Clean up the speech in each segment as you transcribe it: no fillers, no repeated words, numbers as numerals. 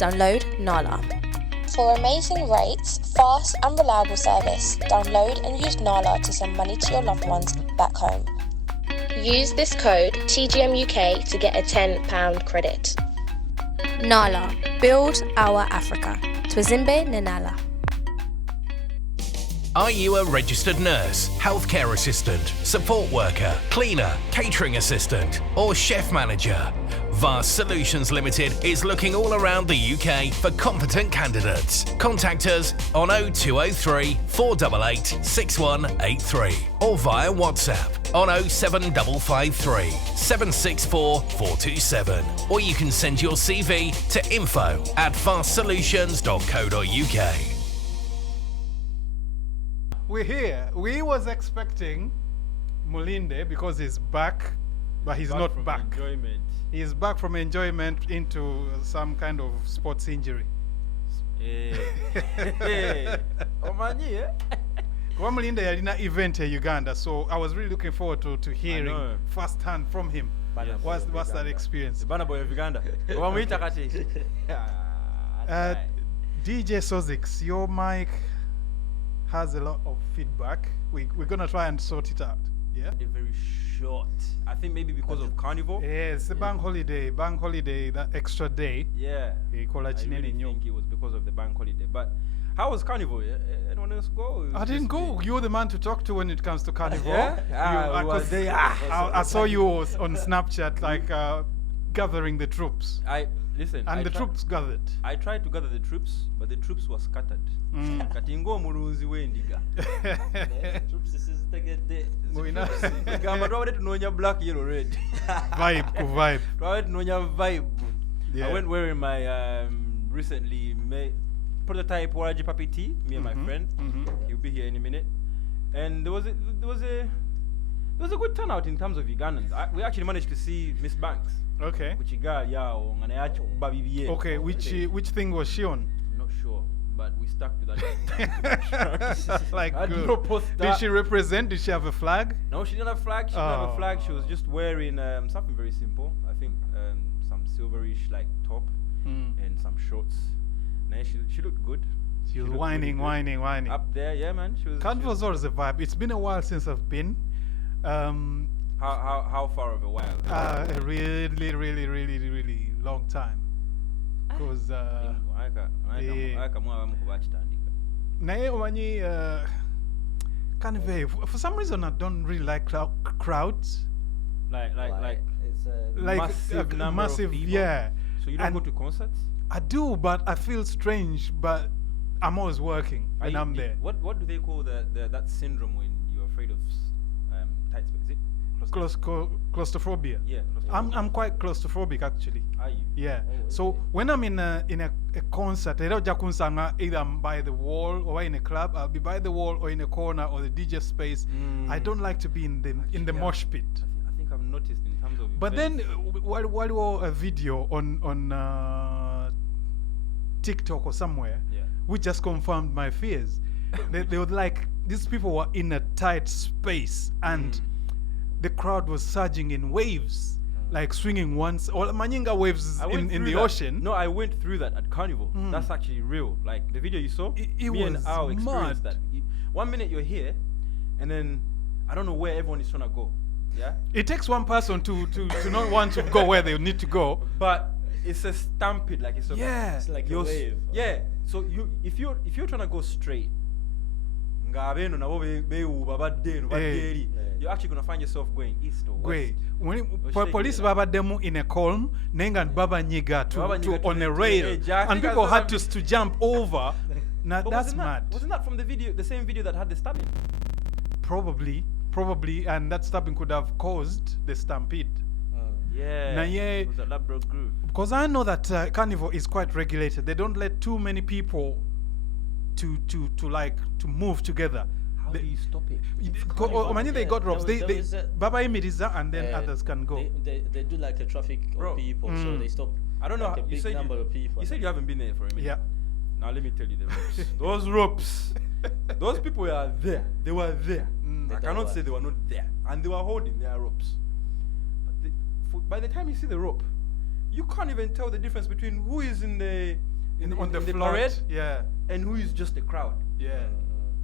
download Nala. For amazing rates, fast and reliable service, download and use Nala to send money to your loved ones back home. Use this code TGMUK to get a £10 credit. Nala. Build our Africa. Twizimbe Nenala. Are you a registered nurse, healthcare assistant, support worker, cleaner, catering assistant, or chef manager? Vast Solutions Limited is looking all around the UK for competent candidates. Contact us on 0203 488 6183 or via WhatsApp on 07553 764 427, or you can send your CV to info@vastsolutions.co.uk. We're here. We was expecting Mulinde because he's back, but he's not back. Enjoyment. He's back from enjoyment into some kind of sports injury. Omanyi, eh? Kwa Mulinde yalina event in Uganda, so I was really looking forward to hearing firsthand from him. What's that experience? Bana boy of Uganda. Omamuita kati. DJ Sozix, your mic has a lot of feedback. We're gonna try and sort it out. Yeah. They're very short. I think maybe because of Carnival. Yes, the bank holiday, that extra day. Yeah. I really think it was because of the bank holiday. But how was Carnival? Anyone else go? I didn't go. You're the man to talk to when it comes to Carnival. Yeah. I saw you on Snapchat, like gathering the troops. The troops gathered. I tried to gather the troops, but the troops were scattered. Katingo mulunzi wendiga. Troops is the get there. Gamba twabade tunonya black, yellow, red. Vibe. Twabade tunonya vibe. I went wearing my recently made prototype Waraji Papi T, me and my friend. He'll be here in a minute. And there was a good turnout in terms of Ugandans. We actually managed to see Miss Banks. Okay. Okay, which thing was she on? I'm not sure, but we stuck to that. Like, did she represent? Did she have a flag? No, she didn't have a flag. She didn't have a flag. She was just wearing something very simple. I think some silverish like top and some shorts. Nah, she looked good. She was whining. Up there, yeah, man. Carnival's always a vibe. It's been a while since I've been. How far of a while? A really long time. Because for some reason I don't really like crowds. Like it's a massive, yeah. So you don't go to concerts? I do, but I feel strange. But I'm always working when I'm there. What do they call that syndrome when you're afraid of tight space? Is it claustrophobia? Yeah. I'm quite claustrophobic actually. Are you? Yeah. Oh, so when I'm in a concert, either I'm by the wall or in a club. I'll be by the wall or in a corner or the DJ space. I don't like to be in the mosh pit. I think I've noticed in terms of. But then while we were a video on TikTok or somewhere, which just confirmed my fears. they were like, these people were in a tight space and the crowd was surging in waves, like swinging once, or Manyinga waves in the ocean. No, I went through that at Carnival. That's actually real. Like the video you saw, me was and Al experienced that. 1 minute you're here, and then I don't know where everyone is trying to go. Yeah. It takes one person to not want to go where they need to go. But it's a stampede, like it's like a wave. Yeah. So if you're trying to go straight, you're actually gonna find yourself going east or west. When police baba demo in a column, nengan baba nyiga to on a rail, and people had to jump over. Now that's mad. Wasn't that from the same video that had the stabbing? Probably, and that stabbing could have caused the stampede. Yeah. It was a Labrador groove. Because I know that Carnival is quite regulated. They don't let too many people to move together. How do you stop it? They got ropes. Baba Imiriza and then others can go. They do like a traffic of people, so they stop. I don't know. Like a big number of people. You said you haven't been there for a minute. Yeah. Now let me tell you the ropes. Those ropes. Those people were there. They were there. I cannot say they were not there. And they were holding their ropes. But by the time you see the rope, you can't even tell the difference between who is in the on the in the float. parade, Yeah. and who is just the crowd. Yeah.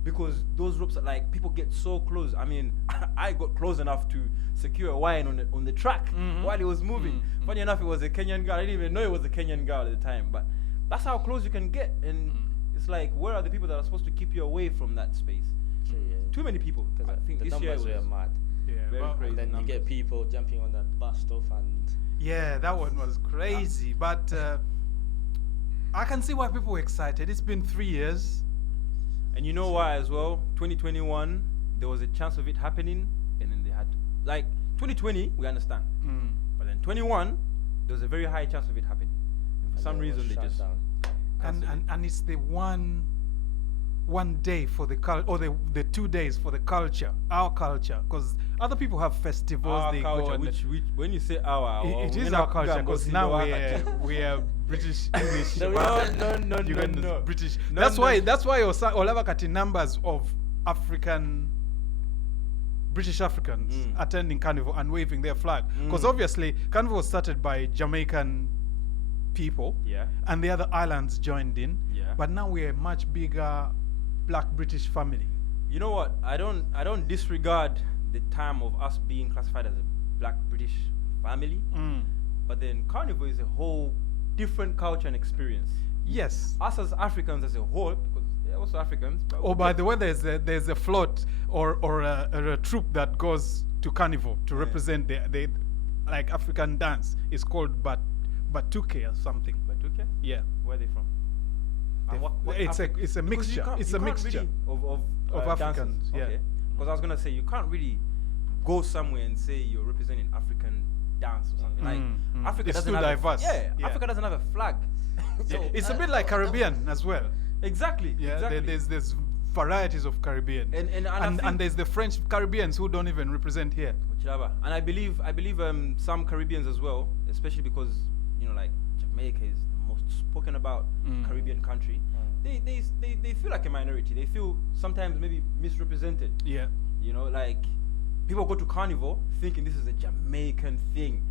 Because those ropes are like, people get so close. I mean, I got close enough to secure a wine on the track while it was moving. Funny enough, it was a Kenyan girl. I didn't even know it was a Kenyan girl at the time, but that's how close you can get. And it's like, where are the people that are supposed to keep you away from that space? Too many people. I think the this year numbers was were mad. very crazy. And then you get people jumping on the bus stuff and. Yeah, that one was crazy. But I can see why people were excited. It's been 3 years. And you know why as well? 2021, there was a chance of it happening, and then they had, like, 2020, we understand. But then 21, there was a very high chance of it happening. And for some reason, they just And it's the one day for the culture, or the 2 days for the culture, our culture, because other people have festivals. our they culture, go and which when you say our, it is our culture, because now we are British English. No, British. No, That's no. why olabakati numbers of British Africans attending Carnival and waving their flag, because obviously Carnival was started by Jamaican people, and the other islands joined in. But now we're a much bigger Black British family. You know what? I don't disregard the time of us being classified as a Black British family, but then Carnival is a whole different culture and experience. Yes. Us as Africans as a whole, because they're also Africans. But Oh, by the way, there's a float or a troupe that goes to Carnival to represent the like African dance. It's called Batuke or something. Batuke? Yeah. Where are they from? And It's a because you mixture. can't- It's you a can't mixture really of Africans. dances. Yeah. Okay. Because I was gonna say, you can't really go somewhere and say you're representing African dance or something. Like Africa It's doesn't too have diverse. Yeah, Yeah. Africa doesn't have a flag. So It's a bit like Caribbean as well. exactly. Yeah. Exactly. There's varieties of Caribbean. And there's the French Caribbeans who don't even represent here. Ochilaba. And I believe some Caribbeans as well, especially because like Jamaica is the most spoken about Caribbean country. They feel like a minority. They feel sometimes maybe misrepresented. Yeah. Like people go to Carnival thinking this is a Jamaican thing,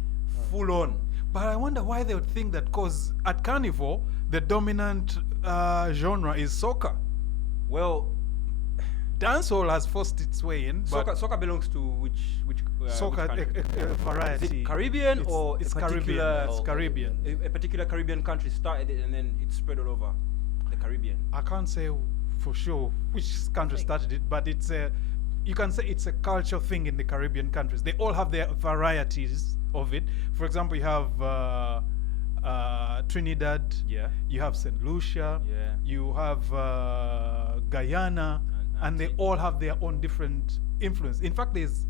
full on. But I wonder why they would think that, because at Carnival the dominant genre is soca. Well, Dancehall has forced its way in, but soccer belongs to which soca country? a variety. Is it Caribbean or it's a Caribbean? particular It's Caribbean. a particular Caribbean country started it and then it spread all over the Caribbean? I can't say for sure which country started it, but you can say it's a cultural thing in the Caribbean countries. They all have their varieties of it. For example, you have Trinidad. Yeah. You have St. Lucia. Yeah. You have Guyana, and they all have their own different influence. In fact, there's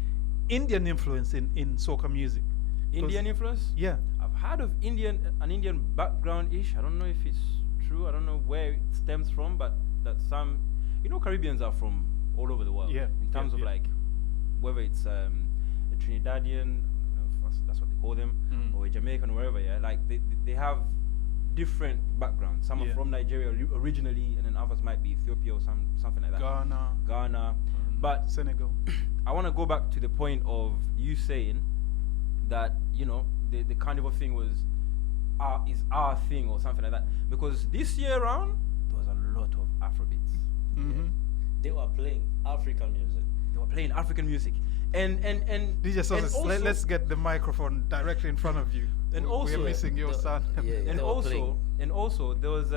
Indian influence in soca music. Indian influence? Yeah. I've heard of an Indian background-ish. I don't know if it's true. I don't know where it stems from, but that some, Caribbeans are from all over the world. Yeah. In terms of like, whether it's a Trinidadian, that's what they call them, or a Jamaican, or wherever. Yeah. Like they have different backgrounds. Some are from Nigeria originally, and then others might be Ethiopia or something like that. Ghana. But Senegal. I want to go back to the point of you saying that the Carnival thing is our thing or something like that, because this year around there was a lot of Afrobeats. They were playing African music. And DJ Sauce, also, let's get the microphone directly in front of you. And we're missing your sound. and also there was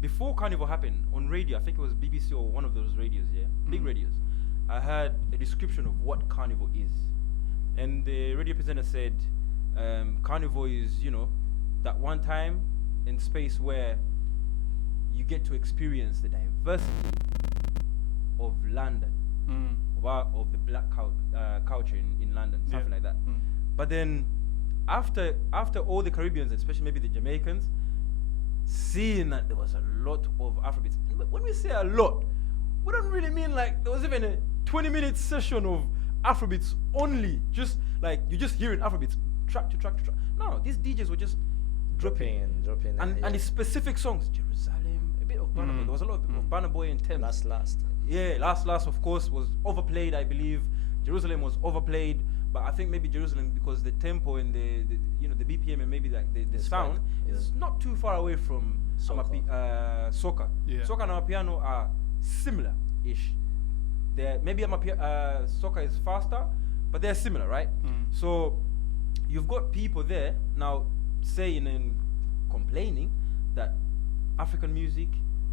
before Carnival happened on radio, I think it was BBC or one of those radios, big radios, I heard a description of what Carnival is. And the radio presenter said, Carnival is, that one time in space where you get to experience the diversity of London, of the black culture in London, something like that. But then after all the Caribbeans, especially maybe the Jamaicans, seeing that there was a lot of Afrobeats. But when we say a lot, we don't really mean like there was even a 20-minute session of Afrobeats only, just like you just hearing Afrobeats track to track to track. No, these DJs were just dropping and the specific songs. Jerusalem, a bit of Burna Boy. There was a lot of Burna Boy and Thames. Last. Yeah, last of course was overplayed, I believe. Jerusalem was overplayed, But I think maybe Jerusalem, because the tempo and the the BPM and maybe like the sound is not too far away from soca. Yeah. Soca and Amapiano are similar-ish. Maybe soca is faster, but they're similar, right? So you've got people there now saying and complaining that African music,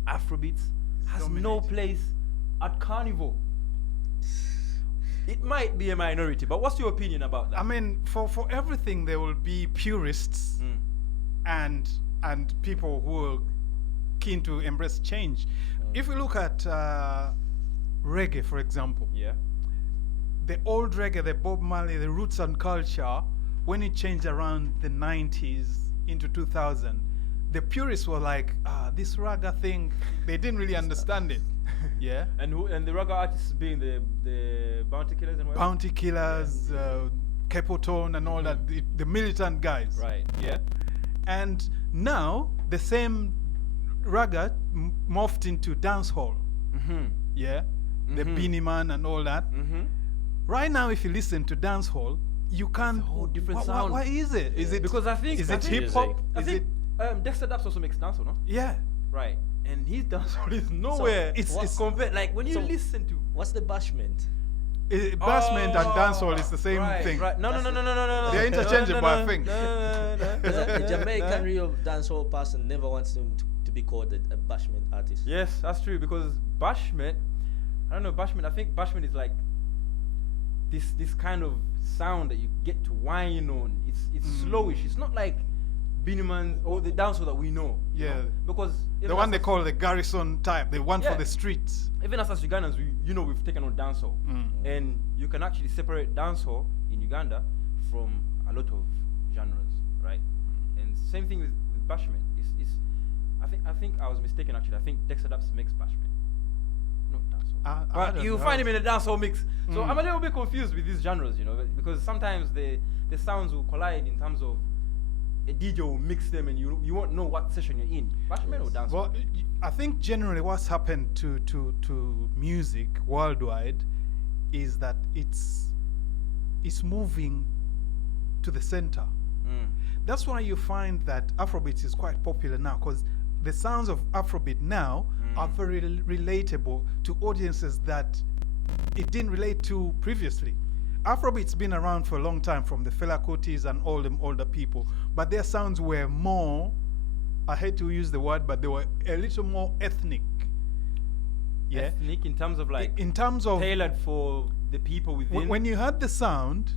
Afrobeats, has no place at Carnival. It might be a minority, but what's your opinion about that? I mean, for everything there will be purists and people who are keen to embrace change. If we look at reggae, for example, the old reggae, the Bob Marley, the roots and culture, when it changed around the 90s into 2000, the purists were like, this raga thing, they didn't really understand it. Yeah. And the raga artists being the Bounty Killers and whatever? Bounty Killers, Capleton and all that, the militant guys. Right. Yeah. And now the same raga morphed into dancehall. Yeah. The Beanie Man and all that. Right now, if you listen to dancehall, you can't. It's a whole different sound. Why is it? Is it because I think is it hip hop? I think Dexter Daps also makes dancehall, no? Yeah. Right. And his dancehall is nowhere. It's compared. Like when you listen to. What's the bashment? Bashment and dancehall is the same thing. Right. No. They're interchangeable, I think. A Jamaican real dancehall person never wants him to be called a bashment artist. Yes, that's true, because bashment, I don't know, bashment, I think bashment is like this kind of sound that you get to whine on. It's slowish. It's not like Beanie Man or the dancehall that we know. Yeah. You know? Because the one they call the garrison type, the one for the streets. Even as Ugandans, we've taken on dancehall. And you can actually separate dancehall in Uganda from a lot of genres, right? And same thing with bashment. I think I was mistaken actually. I think Dexter Daps makes bashment, not dancehall. But you find him in a dancehall mix. So I'm a little bit confused with these genres, because sometimes the sounds will collide in terms of a DJ will mix them and you won't know what session you're in. Bashment or dancehall? Well, I think generally what's happened to music worldwide is that it's moving to the center. That's why you find that Afrobeat is quite popular now, because the sounds of Afrobeat now are very relatable to audiences that it didn't relate to previously. Afrobeat's been around for a long time, from the Fela Kutis and all them older people, but their sounds were more, I hate to use the word, but they were a little more ethnic. Yeah. Ethnic in terms of like in terms of tailored for the people within. When you heard the sound,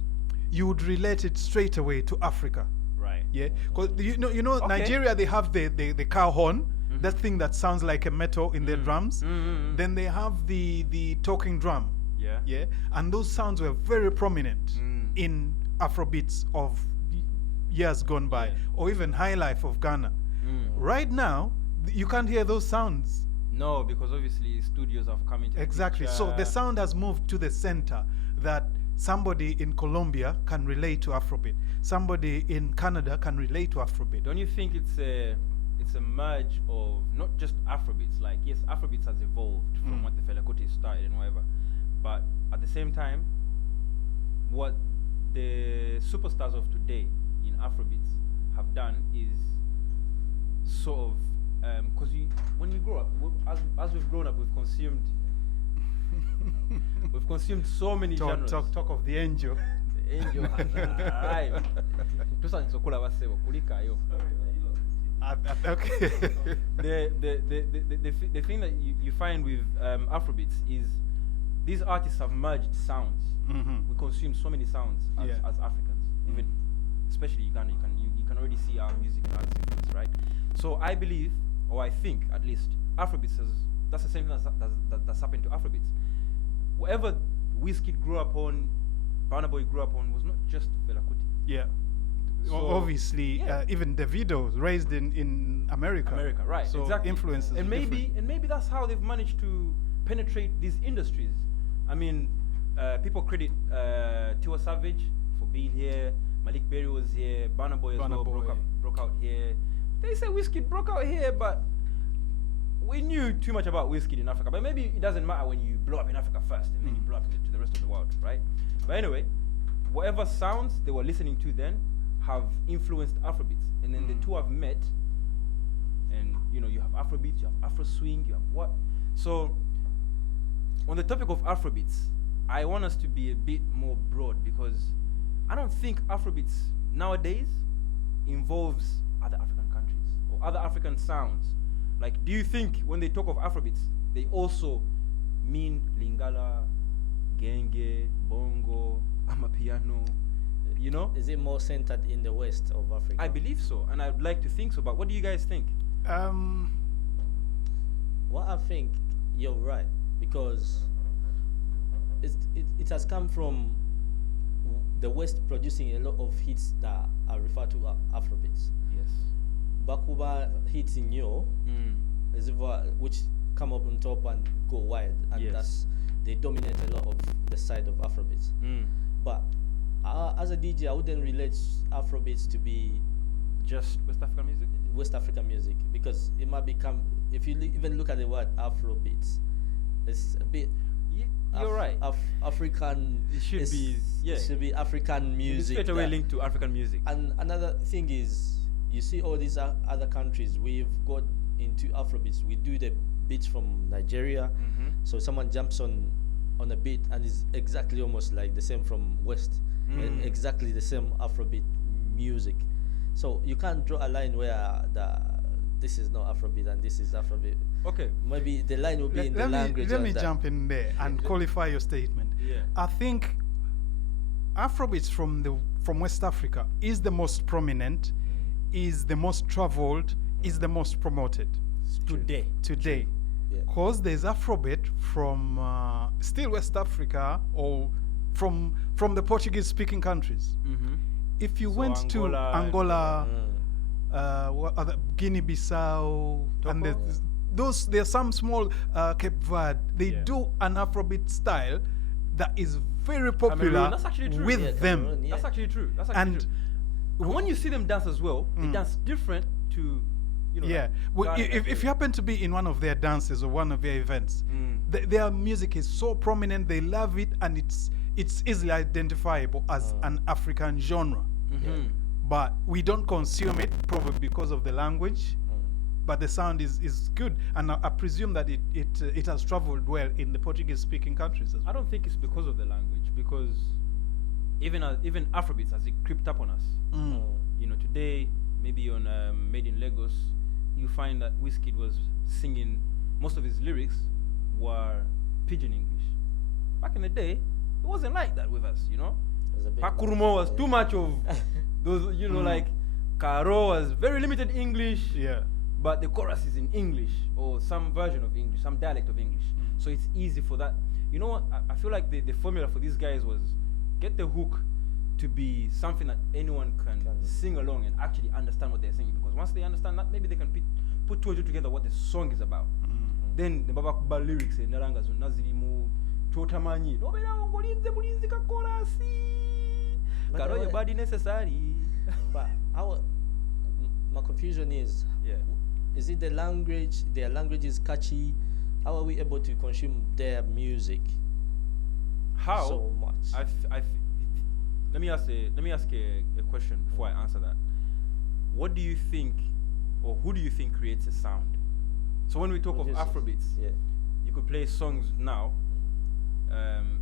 you would relate it straight away to Africa. Right. Yeah, because okay. Nigeria, they have the cow horn, that thing that sounds like a metal in their drums. Then they have the talking drum. Yeah. Yeah, and those sounds were very prominent in Afrobeats of years gone by, or even High Life of Ghana. Right now, you can't hear those sounds. No, because obviously studios have come into exactly. So the sound has moved to the center, that somebody in Colombia can relate to Afrobeat. Somebody in Canada can relate to Afrobeat. Don't you think it's a merge of not just Afrobeats? Like, yes, Afrobeats has evolved from what the Fela Kuti started and whatever, but at the same time, what the superstars of today in Afrobeats have done is sort of, because when we grow up, as we've grown up, we've consumed so many genres. Talk of the angel. The angel has arrived. Okay. The thing that you find with Afrobeats is these artists have merged sounds. We consume so many sounds as Africans, even especially Uganda. You can already see our music and arts influence, right? So I believe, or I think at least, Afrobeats that's the same thing that's happened to Afrobeats. Whatever Wizkid grew up on, Burna Boy grew up on, was not just Fela Kuti. Yeah. So obviously, even Davido raised in America. America, right? So exactly. Influences. And maybe that's how they've managed to penetrate these industries. I mean, people credit Tiwa Savage for being here. Malik Berry was here. Burna Boy as well broke out here. They say Wizkid broke out here, but we knew too much about Wizkid in Africa. But maybe it doesn't matter when you blow up in Africa first and then you blow up to the rest of the world, right? But anyway, whatever sounds they were listening to then have influenced Afrobeats, and then the two have met, and you know, you have Afrobeats, you have Afro swing, you have what. So on the topic of Afrobeats, I want us to be a bit more broad, because I don't think Afrobeats nowadays involves other African countries or other African sounds. Like, do you think when they talk of Afrobeats, they also mean Lingala, Genge, Bongo, Amapiano, you know? Is it more centered in the west of Africa? I believe so, and I'd like to think so, but what do you guys think? Well, I think you're right, because it has come from the West producing a lot of hits that are referred to Afrobeats. Yes. Bakuba hits in yo, which come up on top and go wide, and Yes. they dominate a lot of the side of Afrobeats. But as a DJ, I wouldn't relate Afrobeats to be Just West African music? West African music, because it might become, if you even look at the word Afrobeats, it's a bit. You're right. African. It should be, yeah. It should be African music. Straight away linked to African music. And another thing is, you see all these other countries, we've got into Afrobeats. We do the beats from Nigeria, so someone jumps on a beat and is exactly almost like the same from West, exactly the same Afrobeat music. So you can't draw a line where this is not Afrobeat and this is Afrobeat. Okay. Maybe the line will be in the language. Let me jump in there and qualify your statement. Yeah. I think Afrobeats from West Africa is the most prominent, is the most traveled, is the most promoted Today. Because there's Afrobeat from still West Africa, or from the Portuguese speaking countries. If you went to Angola, what other, Guinea-Bissau, and there's some small Cape Verde, they do an Afrobeat style that is very popular That's actually true. with them. Cameroon, That's actually true. That's actually true. And when you see them dance as well, they dance different to, you know. Yeah, like well, Ghana, if you happen to be in one of their dances or one of their events, their music is so prominent, they love it, and it's easily identifiable as an African genre. But we don't consume it, probably because of the language. But the sound is good, and I presume that it has traveled well in the Portuguese-speaking countries as well. I don't think it's because of the language, because even Afrobeats, as it crept up on us, you know, today maybe on Made in Lagos, you find that Wizkid was singing, most of his lyrics were pidgin English. Back in the day, it wasn't like that with us, you know. Pakurumo was too much of those, you know, like Karo was very limited English. Yeah. But the chorus is in English, or some version of English, some dialect of English. So it's easy for that. You know what? I feel like the formula for these guys was get the hook to be something that anyone can sing along and actually understand what they're singing. Because once they understand that, maybe they can put two or two together what the song is about. Then the Baba Kuba lyrics, Naranga Zunazilimu, Totamanyi, no bela ongolinze bulinzi kakolasi. Karo your body necessary. But my confusion is, is it the language? Their language is catchy. How are we able to consume their music? How? So much. Let me ask a question before I answer that. What do you think, or who do you think creates a sound? So when we talk of Afrobeats, you could play songs now,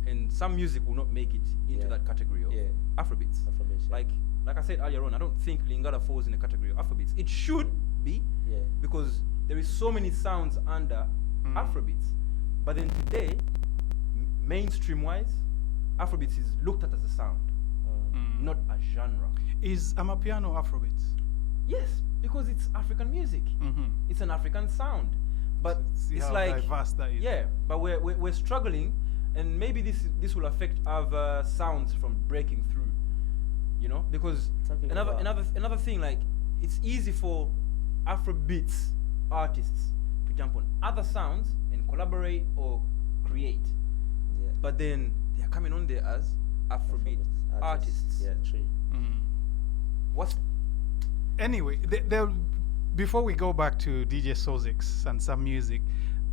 and some music will not make it into that category of Afrobeats. Like I said earlier on, I don't think Lingala falls in the category of Afrobeats. It should be, because there is so many sounds under Afrobeats. But then today, mainstream-wise, Afrobeats is looked at as a sound, not a genre. Is Amapiano Afrobeats? Yes, because it's African music. It's an African sound. But See it's how like, diverse that is. yeah, but we're struggling, and maybe this will affect other sounds from breaking through. You know, because another thing, like, it's easy for Afrobeats artists to jump on other sounds and collaborate or create. But then they're coming on there as Afrobeat artists. Yeah, true. Anyway, before we go back to DJ Sozix and some music,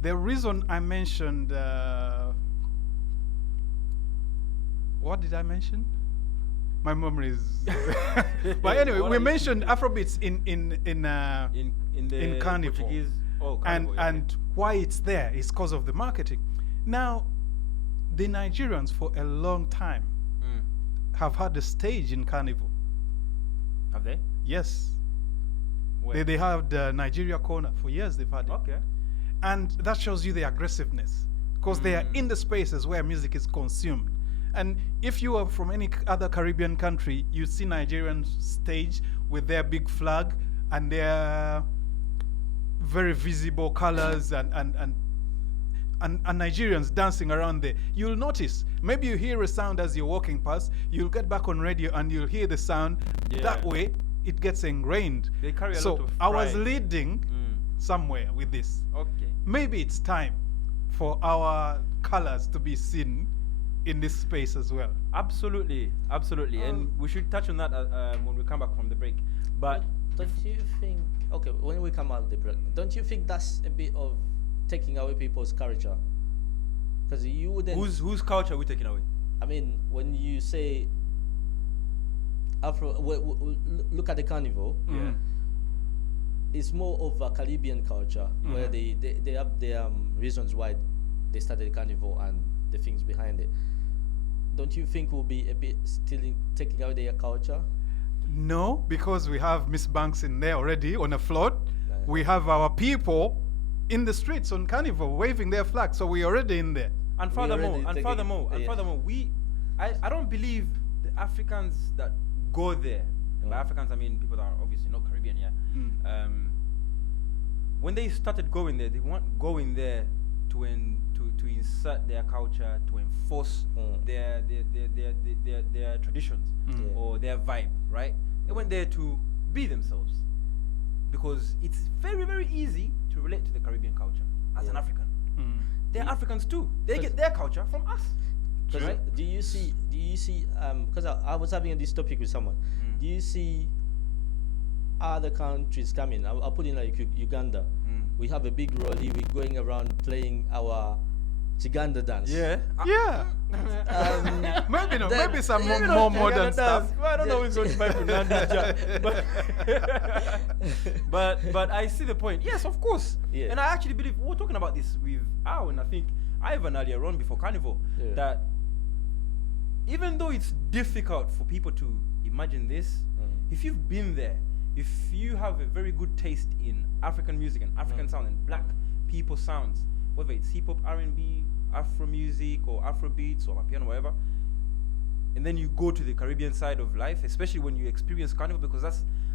the reason I mentioned what did I mention? My memory is. But anyway, we mentioned Afrobeats in the Carnival. Portuguese. Oh, Carnival, And why it's there is because of the marketing. Now, the Nigerians for a long time have had a stage in Carnival. Have they? Yes. Where? They have the Nigeria corner. For years they've had it. Okay. And that shows you the aggressiveness. Because they are in the spaces where music is consumed. And if you are from any other Caribbean country, you see Nigerian stage with their big flag and their very visible colors and Nigerians dancing around there. You'll notice, maybe you hear a sound as you're walking past, you'll get back on radio and you'll hear the sound. Yeah. That way, it gets ingrained. They carry a so lot of I was pride. leading somewhere with this. Okay. Maybe it's time for our colors to be seen in this space as well. Absolutely, absolutely, and we should touch on that when we come back from the break. But don't you think? Okay, when we come out of the break, don't you think that's a bit of taking away people's culture? Because you wouldn't. whose culture are we taking away? I mean, when you say look at the carnival. Yeah. It's more of a Caribbean culture where they have their reasons why they started the carnival and the things behind it. Don't you think we'll be a bit still taking out their culture? No, because we have Miss Banks in there already on a float. We have our people in the streets on Carnival waving their flag, so we're already in there. And furthermore, I don't believe the Africans that go there. By Africans, I mean people that are obviously not Caribbean, yeah. When they started going there, they weren't going there to insert their culture, to enforce their traditions or their vibe, right? They went there to be themselves, because it's very, very easy to relate to the Caribbean culture as an African. They're Africans too. They get their culture from us. Right? Do you see? Because I was having this topic with someone. Do you see other countries coming? I'll put in like Uganda. We have a big rollie. We're going around playing our Chiganda dance. Yeah. Maybe not. Maybe some more modern stuff. Well, I don't know who's going to buy but I see the point. Yes, of course. Yeah. And I actually believe we were talking about this with Al and I think Ivan earlier on before Carnival, that even though it's difficult for people to imagine this, if you've been there, if you have a very good taste in African music and African sound and black people sounds, whether it's hip hop, R&B, Afro music or Afro beats or piano, whatever, and then you go to the Caribbean side of life, especially when you experience Carnival, because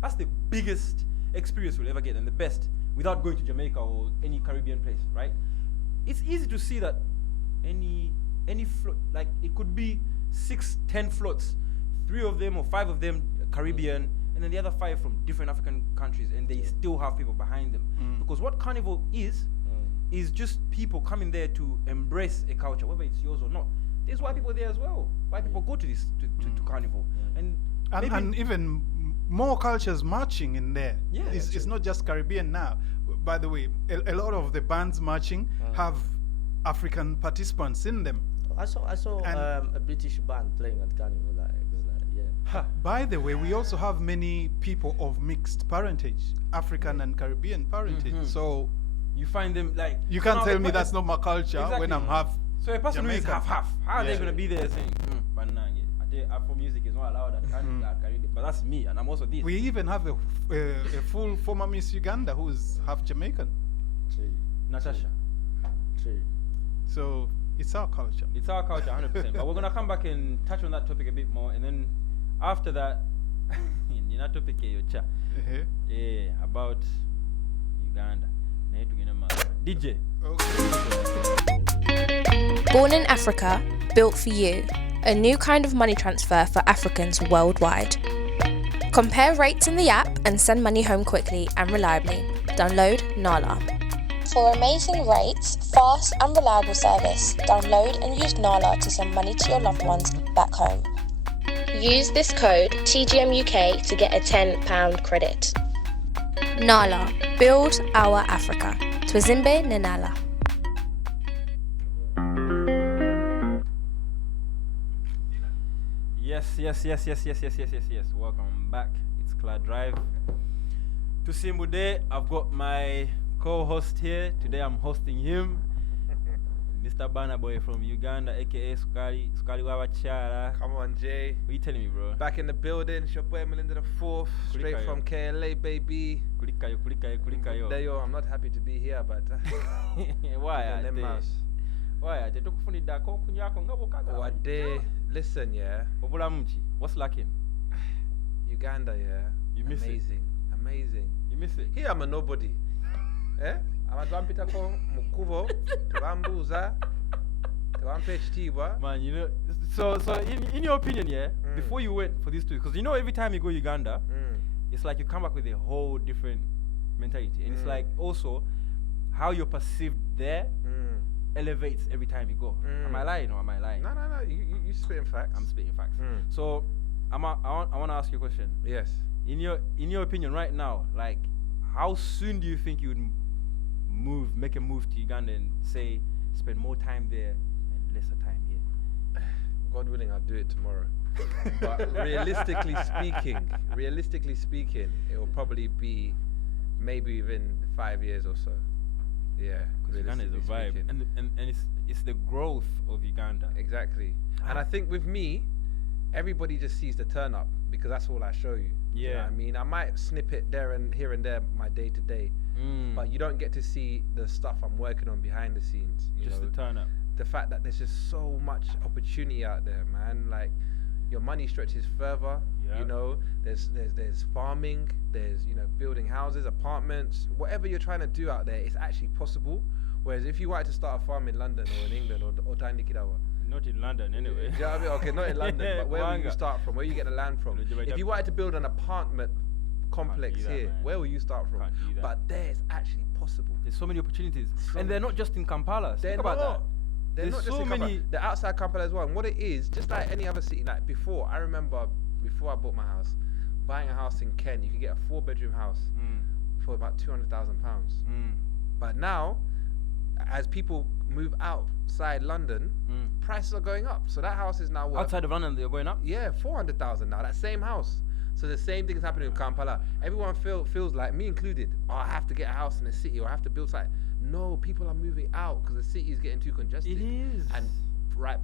that's the biggest experience we'll ever get and the best, without going to Jamaica or any Caribbean place, right? It's easy to see that any float, like it could be 6-10 floats, 3 of them or 5 of them Caribbean, and then the other 5 from different African countries, and they still have people behind them. Because what Carnival is just people coming there to embrace a culture, whether it's yours or not. There's white people there as well. White people go to this to Carnival, and even more cultures marching in there. Yeah, it's not just Caribbean now. By the way, a lot of the bands marching have African participants in them. I saw a British band playing at Carnival. By the way, we also have many people of mixed parentage, African and Caribbean parentage. So you find them like you can't tell me that's not my culture when I'm half. So a person Jamaican. who is half, how are they going to be there saying, but nah, Afro music is not allowed at Caribbean, but that's me, and I'm also this. We even have a full former Miss Uganda who's half Jamaican. Natasha. So it's our culture. It's our culture, 100%. But we're going to come back and touch on that topic a bit more, and then after that, in that topic, about Uganda. DJ. Born in Africa, built for you. A new kind of money transfer for Africans worldwide. Compare rates in the app and send money home quickly and reliably. Download Nala. For amazing rates, fast and reliable service, download and use Nala to send money to your loved ones back home. Use this code TGMUK to get a £10 credit. Nala. Build our Africa. Twizimbe Nenala. Yes. Welcome back. It's KLA Drive. To Simbude, I've got my co-host here. Today I'm hosting him, Mr. Banner Boy from Uganda, aka Sukali Wawachara. Come on, Jay. What are you telling me, bro? Back in the building. It's your boy Melinda the Fourth, straight from KLA, baby. Kulikayo. Yo, I'm not happy to be here, but Why are them they? mouse. Why are they? What day? Listen, yeah. What's lacking? Uganda, yeah. You miss it? Amazing. You miss it? Here I'm a nobody. Eh? I'm a Dwampita ko Mukuvo, Tawambuza, Tawampe Man, you know, so in your opinion, yeah, Mm. before you went for these two, because you know every time you go Uganda, it's like you come back with a whole different mentality, and it's like also how you're perceived there elevates every time you go. Am I lying or am I lying? No. You spitting facts. I'm spitting facts. Mm. So I want to ask you a question. Yes. In your opinion, right now, like, how soon do you think you would make a move to Uganda and say spend more time there and lesser time here? God willing, I'll do it tomorrow. But realistically speaking, it will probably be maybe within 5 years or so. Yeah, Because Uganda is a vibe, speaking. and it's the growth of Uganda. Exactly. And I think with me, everybody just sees the turn up because that's all I show you. You know Yeah. what I mean, I might snip it there and here and there my day to day, but you don't get to see the stuff I'm working on behind the scenes. You Just know? the turn up. The fact that there's just so much opportunity out there, man. Like, your money stretches further. Yeah. You know, there's farming, there's, you know, building houses, apartments, whatever you're trying to do out there, it's actually possible. Whereas if you wanted to start a farm in London or in England or Tiny Kidawa, Not in London, anyway. do you know what I mean? Okay, not in London, but where will you Wanga. start from? Where you get the land from? If you wanted to build an apartment complex do that, here, man. where will you start from? Can't do that. But there it's actually possible. There's so many opportunities, So and they're not just in Kampala. They're Think about not. that. They're There's not just so in Kampala. many- They're outside Kampala as well. And what it is, just like any other city, like before, I remember before I bought my house, buying a house in Kent, you could get a 4-bedroom house for about £200,000. But now, as people move outside London, prices are going up. So that house is now worth, Outside of London, they're going up. yeah, 400,000 now. That same house. So the same thing is happening in Kampala. Everyone feels like, me included, oh, I have to get a house in the city or I have to build something. No, people are moving out because the city is getting too congested. It is. And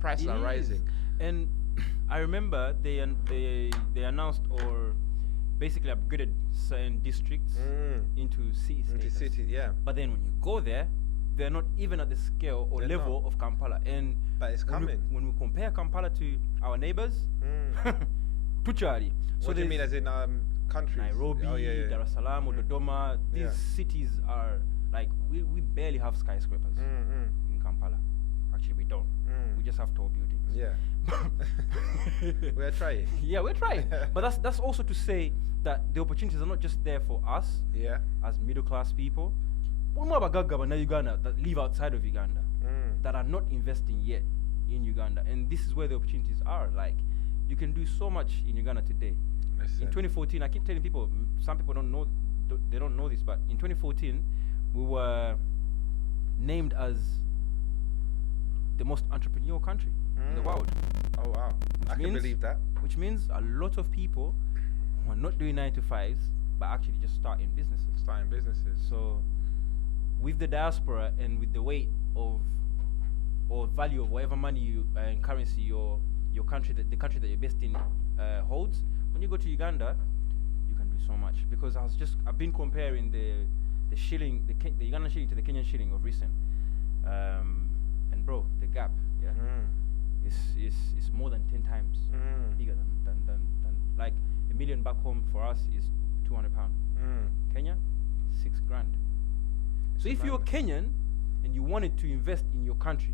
prices It are is. rising. And I remember they announced or basically upgraded certain districts into city Into status. city, yeah. But then when you go there, they're not even at the scale or They're level not. of Kampala. And But it's when coming. when we compare Kampala to our neighbors, Tuchari. What do you mean, as in countries? Nairobi, Oh, yeah. Dar es Salaam, or Dodoma, these Yeah. cities are like we barely have skyscrapers in Kampala. Actually, we don't. We just have tall buildings. Yeah. We're trying. Yeah, we're trying. But that's also to say that the opportunities are not just there for us Yeah. as middle class people. What more about Gagaba and Uganda that live outside of Uganda that are not investing yet in Uganda? And this is where the opportunities are. Like, you can do so much in Uganda today. Listen. In 2014, I keep telling people, some people don't know, they don't know this, but in 2014, we were named as the most entrepreneurial country in the world. Oh, wow. I can believe that. Which means a lot of people who are not doing 9 to 5s, but actually just starting businesses. Starting businesses. So, with the diaspora and with the weight of or value of whatever money you and currency your country the country that you're based in holds, when you go to Uganda, you can do so much. Because I've been comparing the shilling, the Ugandan shilling to the Kenyan shilling of recent, and bro, the gap, yeah, is more than 10 times bigger than like $1 million back home for us is £200. Kenya, $6,000. So if you're Kenyan and you wanted to invest in your country,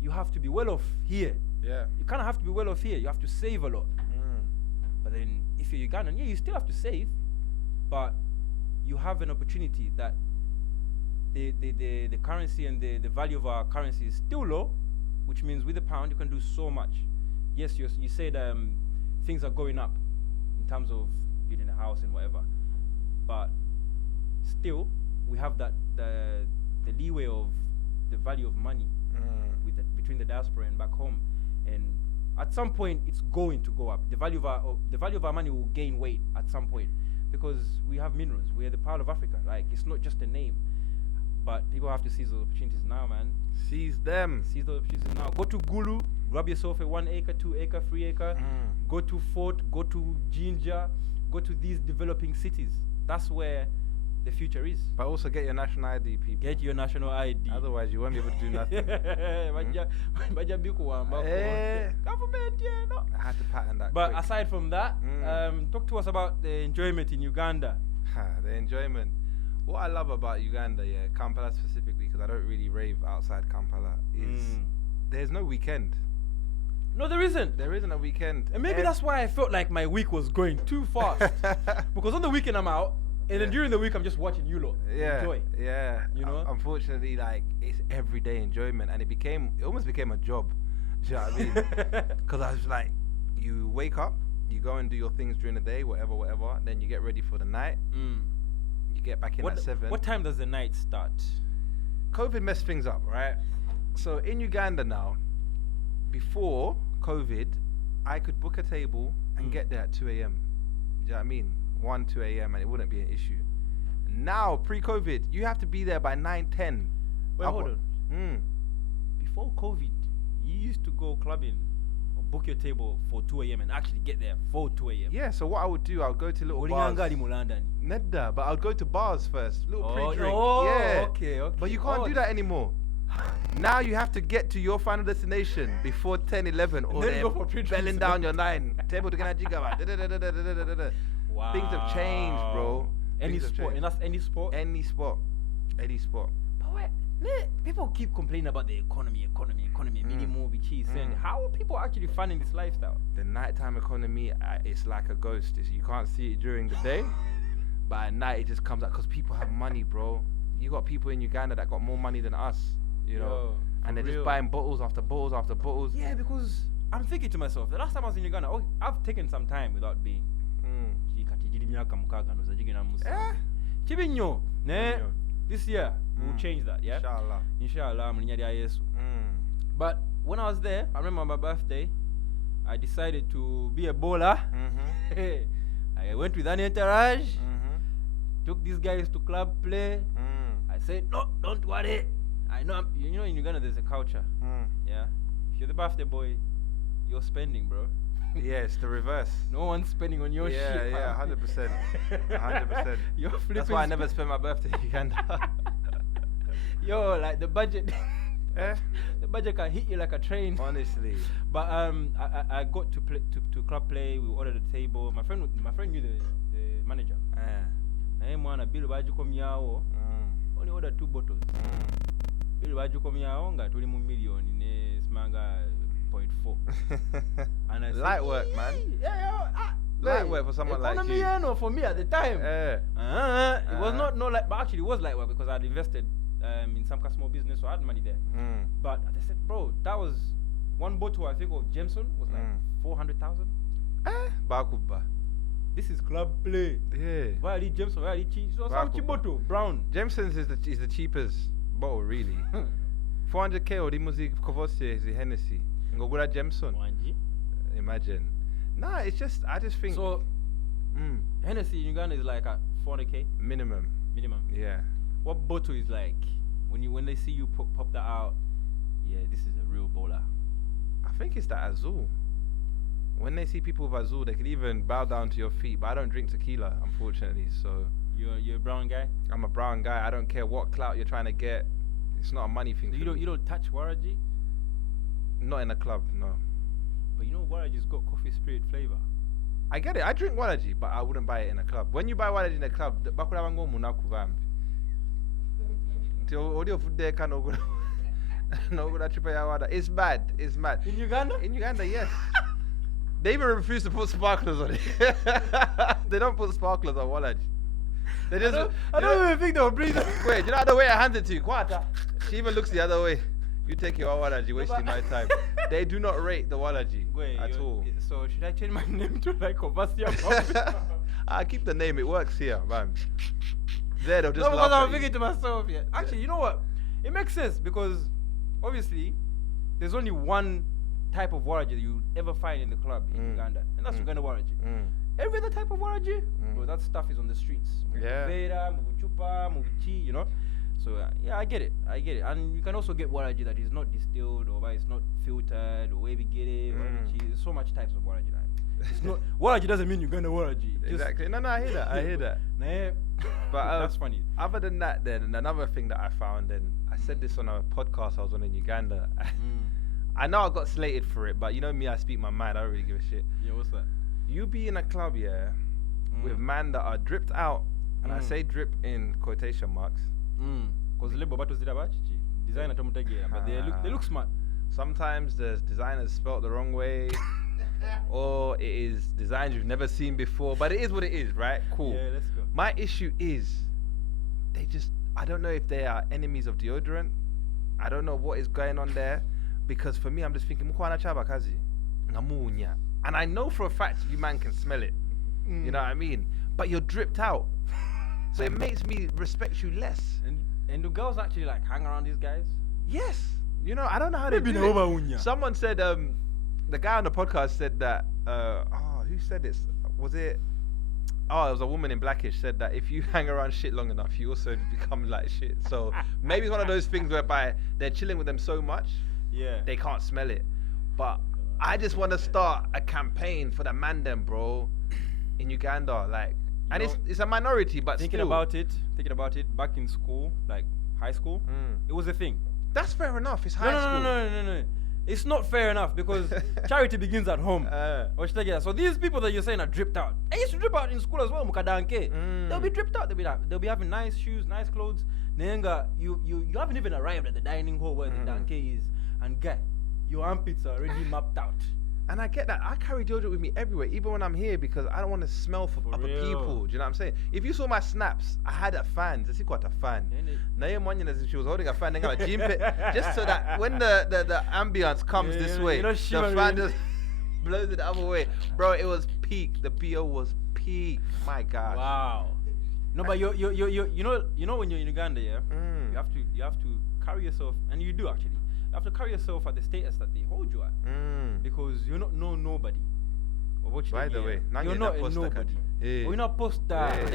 you have to be well off here. Yeah. You kind of have to be well off here. You have to save a lot. But then if you're Ugandan, yeah, you still have to save, but you have an opportunity that the currency and the value of our currency is still low, which means with the pound you can do so much. Yes, you said things are going up in terms of building a house and whatever, but still we have that the leeway of the value of money between the diaspora and back home, and at some point it's going to go up. The value of our money will gain weight at some point because we have minerals. We are the Pearl of Africa. Like, it's not just a name, but people have to seize those opportunities now, man. Seize them. Seize those opportunities now. Go to Gulu, grab yourself a 1 acre, 2 acre, 3 acre. Go to Fort, go to Jinja, go to these developing cities. That's where the future is. But also get your national ID, people. Get your national ID. Otherwise, you won't be able to do nothing. Government, yeah, no. I had to pattern that. But quick. aside from that, talk to us about the enjoyment in Uganda. The enjoyment. What I love about Uganda, Kampala specifically, because I don't really rave outside Kampala, is there's no weekend. No, there isn't. There isn't a weekend. And maybe that's why I felt like my week was going too fast. Because on the weekend I'm out, and then during the week I'm just watching you lot enjoy. Yeah. You know? Unfortunately, like, it's everyday enjoyment, and it almost became a job. Do you know what I mean? Because I was like, you wake up, you go and do your things during the day, whatever, then you get ready for the night. You get back in at 7. What time does the night start? COVID messed things up, right? So in Uganda now, before COVID, I could book a table and get there at 2 a.m. Do you know what I mean? 1, 2 a.m. and it wouldn't be an issue. Now, pre-COVID, you have to be there by 9, 10. Wait, hold on. Before COVID, you used to go clubbing or book your table for 2 a.m. and actually get there for 2 a.m. Yeah, so what I would do, I would go to little bars. Nedda, but I would go to bars first. Little pre-drink. Okay. But you can't do that anymore. Now you have to get to your final destination before 10, 11, or then they're go for pre-drinks. belling down your line. Table to get a Wow. Things have changed, bro. Any sport, and that's any sport? Any sport. But wait, people keep complaining about the economy, minimum cheese. And how are people actually finding this lifestyle? The nighttime economy, it's like a ghost. You can't see it during the day, but at night it just comes out because people have money, bro. You got people in Uganda that got more money than us, you know, and they're just buying bottles after bottles after bottles. Yeah, because I'm thinking to myself, the last time I was in Uganda, I've taken some time without being. Chibinyo, this year we'll change that, yeah. Inshallah, But when I was there, I remember my birthday, I decided to be a bowler. I went with an entourage, took these guys to club play. I said, no, don't worry. I know, you know, in Uganda there's a culture. Yeah, if you're the birthday boy, you're spending, bro. Yeah, it's the reverse. No one's spending on your shit. Yeah, 100%. 100%. You're That's why I never spend my birthday in Uganda. Yo, like the budget. The budget can hit you like a train. Honestly. But I got to play to club play. We ordered a table. My friend knew the manager. Only ordered 2 bottles. Bill bajukomyawo nga tuli mu million ne smanga 0.4. And I said, light work, man. Light work for someone like you. Economy, for me at the time. It was not like, but actually it was light work because I'd invested in some small business, so I had money there. But they said, bro, that was one bottle I think of Jameson was like 400,000. Bakuba. This is club play. Yeah. Why are these Jameson? Why are these cheap? So some cheap bottle, brown. Jameson's is the cheapest bottle, really. 400k or the music Kovosie is the Hennessy. Ngogura Jameson. Imagine. Nah, it's just, I just think. So, Hennessy in Uganda is like a 400k? Minimum. Yeah. What bottle is like, when they see you pop that out, yeah, this is a real bowler? I think it's that Azul. When they see people with Azul, they can even bow down to your feet. But I don't drink tequila, unfortunately. So you're a brown guy. I'm a brown guy. I don't care what clout you're trying to get. It's not a money thing. So you don't touch Waraji? Not in a club, no. But you know Waraji's got coffee spirit flavor. I get it. I drink Waraji, but I wouldn't buy it in a club. When you buy Waraji in a club, bakula bango munaku audio food there can no good triple water. It's bad. It's mad. In Uganda? In Uganda, yes. They even refuse to put sparklers on it. They don't put sparklers on Waraji. They just. I don't even think they'll breathe. Wait, you know the way I hand it to you? Quata. She even looks the other way. You take your Waraji, wasting my time. They do not rate the Waraji at all. So should I change my name to like Obasia? I keep the name. It works here, man. There, they'll just no, because laugh I'm thinking to myself, Actually, you know what? It makes sense because obviously there's only one type of waraji you ever find in the club in Uganda, and that's Uganda waraji. Every other type of waraji, bro, that stuff is on the streets. Yeah. Vera, Mubuchupa, Mubuchi, you know. So yeah, I get it, and you can also get waraji that is not distilled or it's not filtered or wabigere, There's so much types of waraji. It's not waraji doesn't mean Uganda waraji. Exactly. No, I hear that. But that's funny. Other than that, then another thing that I found, and I said this on a podcast I was on in Uganda. I know I got slated for it, but you know me, I speak my mind. I don't really give a shit. Yeah, what's that? You be in a club, with men that are dripped out, and I say drip in quotation marks. Because designer but they look smart. Sometimes the designers spelled the wrong way, or it is designs you've never seen before. But it is what it is, right? Cool. Yeah, let's go. My issue is, I don't know if they are enemies of deodorant. I don't know what is going on there, because for me, I'm just thinking, "Mukwana chaba kazi, ngamunya," and I know for a fact you man can smell it. You know what I mean? But you're dripped out, so it makes me respect you less. And do girls actually like hang around these guys? Yes. You know, I don't know how they do it. Someone said, the guy on the podcast said that, who said this? Was it? Oh, it was a woman in Blackish said that if you hang around shit long enough, you also become like shit. So maybe it's one of those things whereby they're chilling with them so much, they can't smell it. But I just want to start a campaign for the man them, bro, in Uganda, like. And it's a minority, but thinking still. about it, back in school, like high school, it was a thing. That's fair enough. It's high school. No. It's not fair enough because charity begins at home. So these people that you're saying are dripped out. They used to drip out in school as well. Mukadanke. They'll be dripped out. They'll be having nice shoes, nice clothes. Nenga, you haven't even arrived at the dining hall where the danke is, and get your armpits are already mapped out. And I get that. I carry deodorant with me everywhere, even when I'm here, because I don't want to smell for other people. Do you know what I'm saying? If you saw my snaps, I had a fan. This is quite a fan. She was holding a fan, just so that when the ambience comes this way, the fan just blows it the other way. Bro, it was peak. The PO was peak. My God. Wow. No, but you know when you're in Uganda, you have to carry yourself, and you do actually. You have to carry yourself at the status that they hold you at, because you're not nobody. By the way, you're not a nobody. You're not poster. Podcast.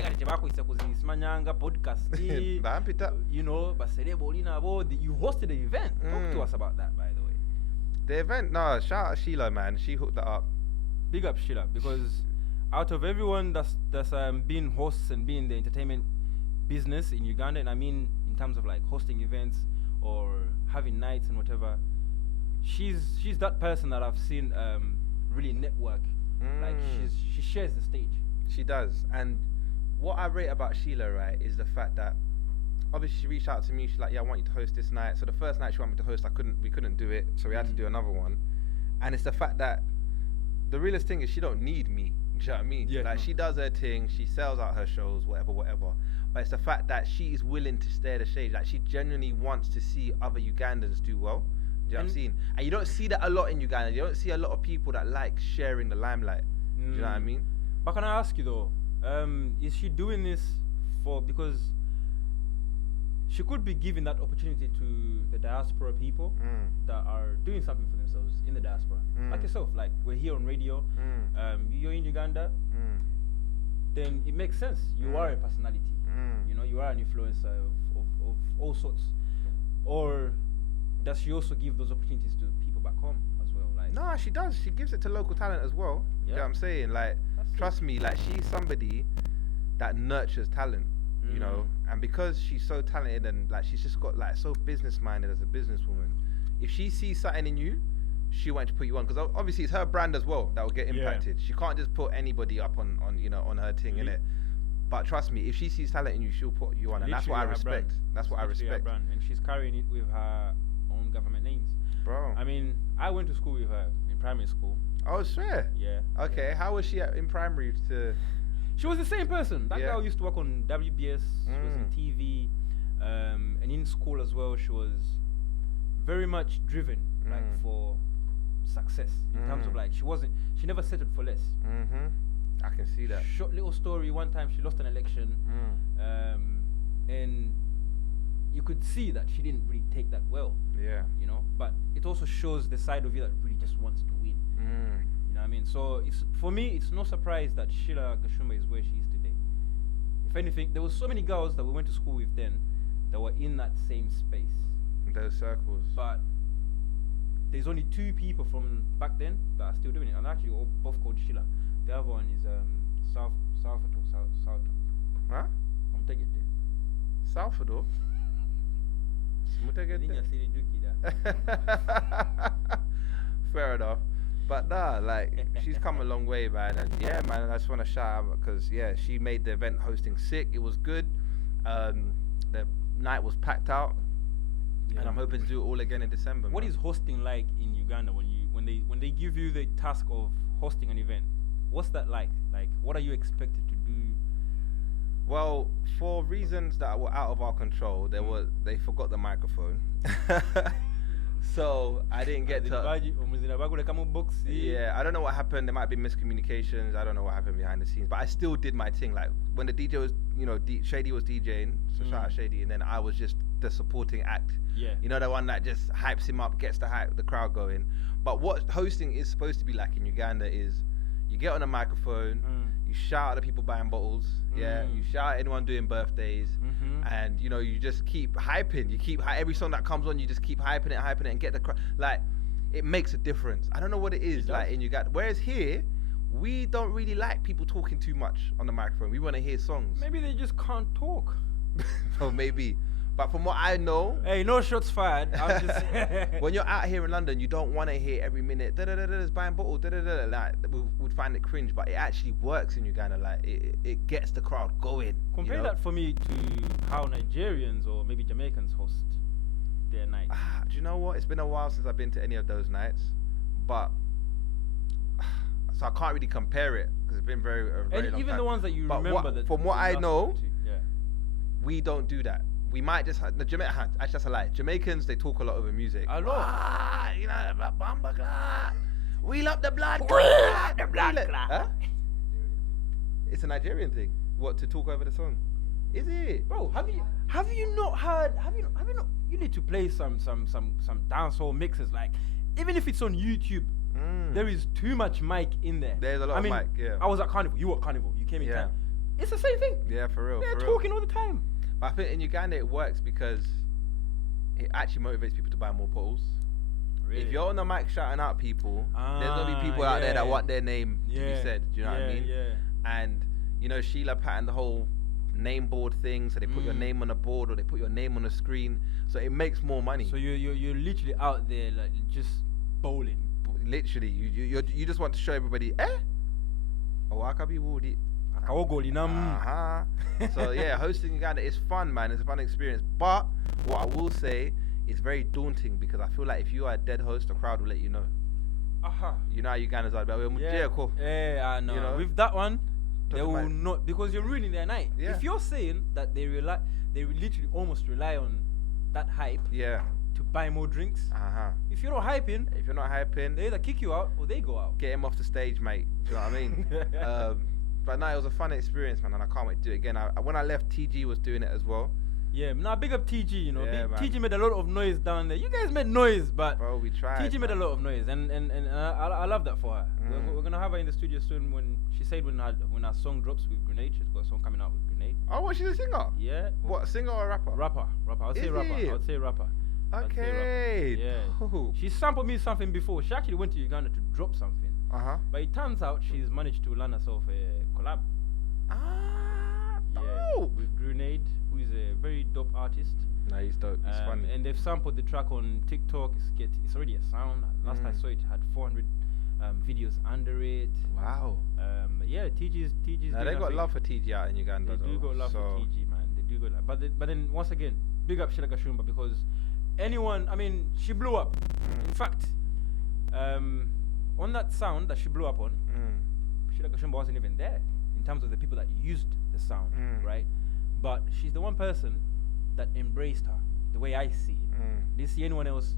You know, but you hosted the event. Talk to us about that, by the way. The event, shout out Sheila, man. She hooked that up. Big up Sheila, because out of everyone that's been hosts and been in the entertainment business in Uganda, and I mean in terms of like hosting events or having nights and whatever, she's that person that I've seen really network. Like she shares the stage. She does. And what I rate about Sheila, right, is the fact that obviously she reached out to me. She's like, I want you to host this night. So the first night she wanted me to host, we couldn't do it, so we had to do another one. And it's the fact that the realest thing is she don't need me. Do you know what I mean? Yeah, she does her thing, she sells out her shows, whatever. But it's the fact that she is willing to stare the shade. Like, she genuinely wants to see other Ugandans do well. Do you know what I'm saying? And you don't see that a lot in Uganda. You don't see a lot of people that like sharing the limelight. Do you know what I mean? But can I ask you though, is she doing this because she could be giving that opportunity to the diaspora people that are doing something for themselves in the diaspora? Like yourself, like we're here on radio, you're in Uganda, then it makes sense. You are a personality. You know, you are an influencer of all sorts. Or does she also give those opportunities to people back home as well? Like, no, she does. She gives it to local talent as well. You know what I'm saying? Like, trust me, like, she's somebody that nurtures talent, you know, and because she's so talented and like she's just got like so business minded as a businesswoman, if she sees something in you, she wants to put you on, because obviously it's her brand as well that will get impacted. She can't just put anybody up on her thing, innit? But trust me, if she sees talent in you, she'll put you on, and that's what I respect. That's what I respect. Brand. And she's carrying it with her own government names. Bro. I mean, I went to school with her in primary school. Oh, sure. Yeah. Okay, yeah. How was she in primary to... She was the same person. That girl used to work on WBS. She was in TV. And in school as well, she was very much driven, like, for success. In terms of, like, she never settled for less. I can see that. Short little story. One time she lost an election, and you could see that she didn't really take that well. Yeah. You know, but it also shows the side of you that really just wants to win. You know what I mean? So it's, for me, it's no surprise that Sheila Gashumba is where she is today. If anything, there was so many girls that we went to school with then that were in that same space. Those circles. But there's only 2 people from back then that are still doing it, and actually all both called Sheila. The other one is South. Huh? I'm taking it. Salvador. Fair enough. But nah, like, she's come a long way, man. And yeah, man, I just want to shout out because, yeah, she made the event hosting sick. It was good. The night was packed out. And I'm hoping to do it all again in December. What man. is hosting like in Uganda when they give you the task of hosting an event? What's that like? Like, what are you expected to do? Well, for reasons that were out of our control, they forgot the microphone. So I didn't get to. Yeah, I don't know what happened. There might be miscommunications. I don't know what happened behind the scenes, but I still did my thing. Like when the DJ was, Shady was DJing, so shout out Shady, and then I was just the supporting act. Yeah. You know, the one that just hypes him up, gets the crowd going. But what hosting is supposed to be like in Uganda is, you get on a microphone, you shout at the people buying bottles, you shout at anyone doing birthdays, and you just keep hyping. You keep every song that comes on, you just keep hyping it, and get the crowd. Like, it makes a difference. I don't know what it is like in Uganda. Whereas here, we don't really like people talking too much on the microphone. We want to hear songs. Maybe they just can't talk. Or maybe. But from what I know, hey, no shots fired. I'm just when you're out here in London, you don't want to hear every minute is buying bottle. Like we'd find it cringe, but it actually works in Uganda. Like it gets the crowd going. Compare that for me to how Nigerians or maybe Jamaicans host their nights. Do you know what? It's been a while since I've been to any of those nights, but so I can't really compare it because it's been a very long even time. the ones that you remember. From what I know, we don't do that. We might just actually that's a lie. Jamaicans, they talk a lot over music. I know. Wheel up the blood. Huh? It's a Nigerian thing. What, to talk over the song? Is it? Bro, have you not heard? You need to play some dancehall mixes. Like, even if it's on YouTube, there is too much mic in there. There's a lot of mic. Yeah. I was at Carnival. You were at Carnival. You came in time. It's the same thing. Yeah, for real. They're talking all the time. But I think in Uganda it works because it actually motivates people to buy more bottles. Really? If you're on the mic shouting out people, there's gonna be people out there that want their name to be said. Do you know what I mean? Yeah. And Sheila patterned the whole name board thing, so they put your name on a board or they put your name on a screen, so it makes more money. So you're literally out there like just bowling. Literally, you just want to show everybody, oh, I can be woody. So yeah, hosting Uganda is fun, man. It's a fun experience. But what I will say, it's very daunting because I feel like if you are a dead host, the crowd will let you know. You know how Ugandans are. Yeah, I know. With that one, they will not, because you're ruining their night. Yeah. If you're saying that they literally almost rely on that hype. Yeah. To buy more drinks. If you're not hyping, they either kick you out or they go out. Get him off the stage, mate. Do you know what I mean? But no, it was a fun experience, man, and I can't wait to do it again. When I left, TG was doing it as well. Yeah, now big up TG, Yeah, TG made a lot of noise down there. You guys made noise, but bro, we tried. TG made a lot of noise, and I love that for her. We're gonna have her in the studio soon. When she said when our song drops with Grenade, she's got a song coming out with Grenade. Oh, what, she's a singer? Yeah. What, singer or rapper? Rapper. I'd say rapper. Okay. Yeah. She sampled me something before. She actually went to Uganda to drop something. But it turns out she's managed to land herself a collab. Dope. With Grenade, who is a very dope artist. Nah, he's dope. He's funny. And they've sampled the track on TikTok. It's already a sound. Last I saw it had 400 videos under it. Wow. Yeah, TG's. Now they got love for TG out in Uganda. They do got love for TG, man. They do got. But then once again, big up Sheila Gashumba, because she blew up. In fact, on that sound that she blew up on, Sheila Gashumba wasn't even there in terms of the people that used the sound, right? But she's the one person that embraced her, the way I see it. Didn't see anyone else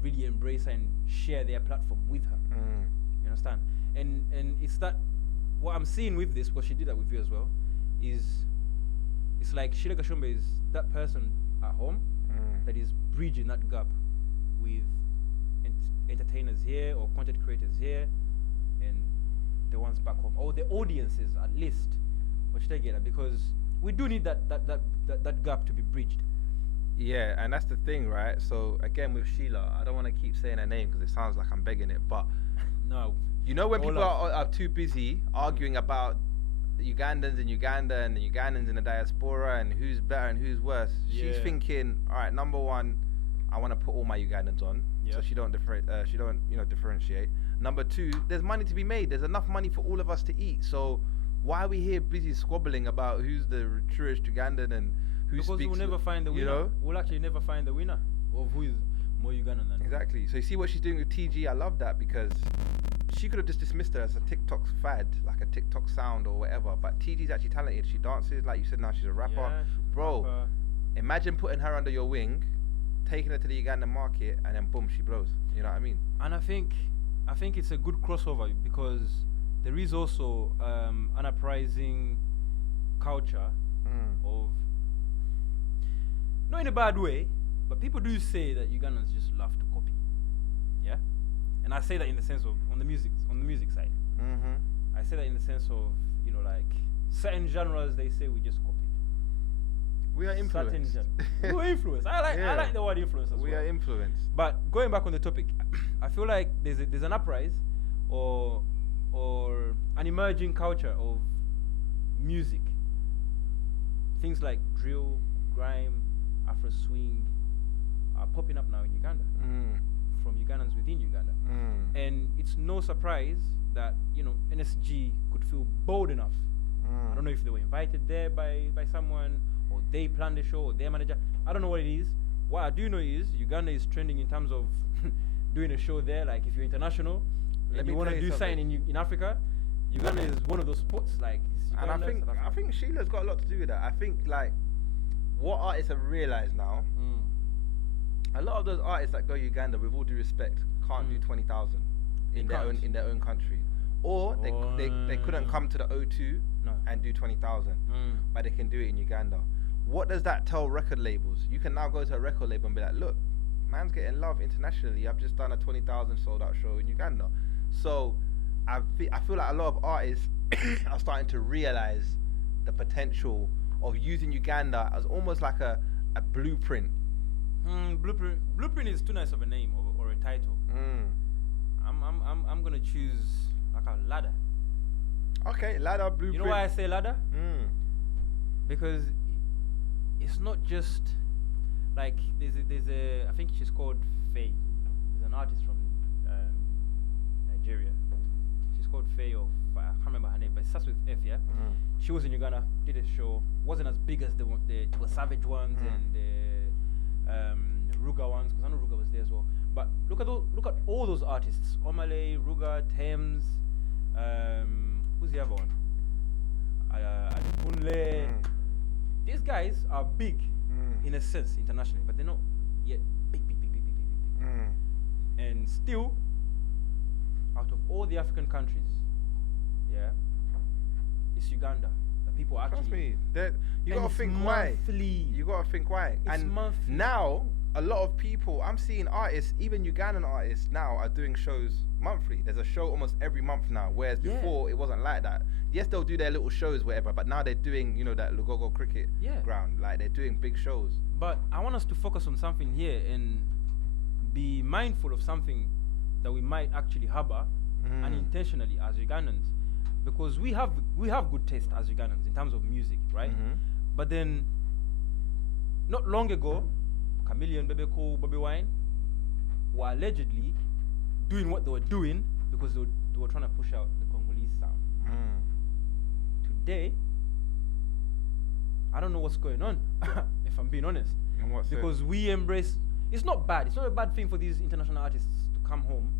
really embrace her and share their platform with her. You understand? And it's that, what I'm seeing with this, because she did that with you as well, is it's like Sheila Gashumba is that person at home that is bridging that gap with entertainers here or content creators here and the ones back home, or the audiences at least. What should I get at? Because we do need that gap to be bridged. Yeah, and that's the thing, right? So again, with Sheila, I don't want to keep saying her name because it sounds like I'm begging it, but No. you know when All people love. are too busy arguing about the Ugandans in Uganda and the Ugandans in the diaspora and who's better and who's worse, she's Yeah. thinking, all right, number one, I want to put all my Ugandans on, so Yeah. she don't differentiate. Number two, there's money to be made. There's enough money for all of us to eat. So why are we here busy squabbling about who's the truest Ugandan and who Because speaks? we'll never find the winner. You know? We'll actually never find the winner of who is more Ugandan than who. Exactly. So you see what she's doing with TG. I love that because she could have just dismissed her as a TikTok fad, like a TikTok sound or whatever. But TG's actually talented. She dances, like you said. Now she's a rapper. Yeah, she's a Bro, rapper. imagine putting her under your wing, taking her to the Ugandan market, and then boom, she blows. You know what I mean? And I think it's a good crossover because there is also an uprising culture of, not in a bad way, but people do say that Ugandans just love to copy. Yeah? And I say that in the sense of on the music side. Mm-hmm. I say that in the sense of, like certain genres they say we just copied. We are influenced. We were influenced. I Yeah. like the word influence as well. We are influenced. But going back on the topic, I feel like there's an uprise or an emerging culture of music. Things like drill, grime, Afro swing are popping up now in Uganda from Ugandans within Uganda. And it's no surprise that, NSG could feel bold enough. I don't know if they were invited there by someone or they planned the show or their manager. I don't know what it is. What I do know is Uganda is trending in terms of doing a show there. Like if you're international and you want to do something in Africa, Uganda is one of those spots. Like, And I Uganda, South think Africa. Sheila's got a lot to do with that. I think like what artists have realized now, a lot of those artists that go Uganda, with all due respect, can't do 20,000 in their own country, or they couldn't come to the O2 and do 20,000, but they can do it in Uganda. What does that tell record labels? You can now go to a record label and be like, look, man's getting love internationally. I've just done a 20,000 sold out show in Uganda. So I feel like a lot of artists are starting to realize the potential of using Uganda as almost like a blueprint. Blueprint is too nice of a name or a title. I'm gonna choose like a ladder. Okay, ladder, blueprint. You know why I say ladder? Because it's not just like there's a I think she's called Faye. There's an artist from Nigeria. She's called Faye, or I can't remember her name, but it starts with F. Yeah. She was in Uganda, did a show. Wasn't as big as the Savage ones and the Ruga ones, because I know Ruga was there as well. But look at all those artists: Omale, Ruga, Thames. Who's the other one? Adekunle. These guys are big in a sense internationally, but they're not yet big. And still, out of all the African countries, yeah, it's Uganda that people actually. Trust me, you gotta think why. You gotta think why. It's and monthly. now a lot of people, I'm seeing artists, even Ugandan artists now, are doing shows monthly. There's a show almost every month now, whereas before it wasn't like that. Yes, they'll do their little shows, whatever, but now they're doing, that Lugogo cricket ground. Like, they're doing big shows. But I want us to focus on something here and be mindful of something that we might actually harbor unintentionally as Ugandans, because we have good taste as Ugandans in terms of music, right? But then, not long ago, Chameleon, Bebe Cool, Bobby Wine were allegedly doing what they were doing because they were trying to push out the Congolese sound. Today, I don't know what's going on, if I'm being honest. In what sense? Because we embrace. It's not bad. It's not a bad thing for these international artists to come home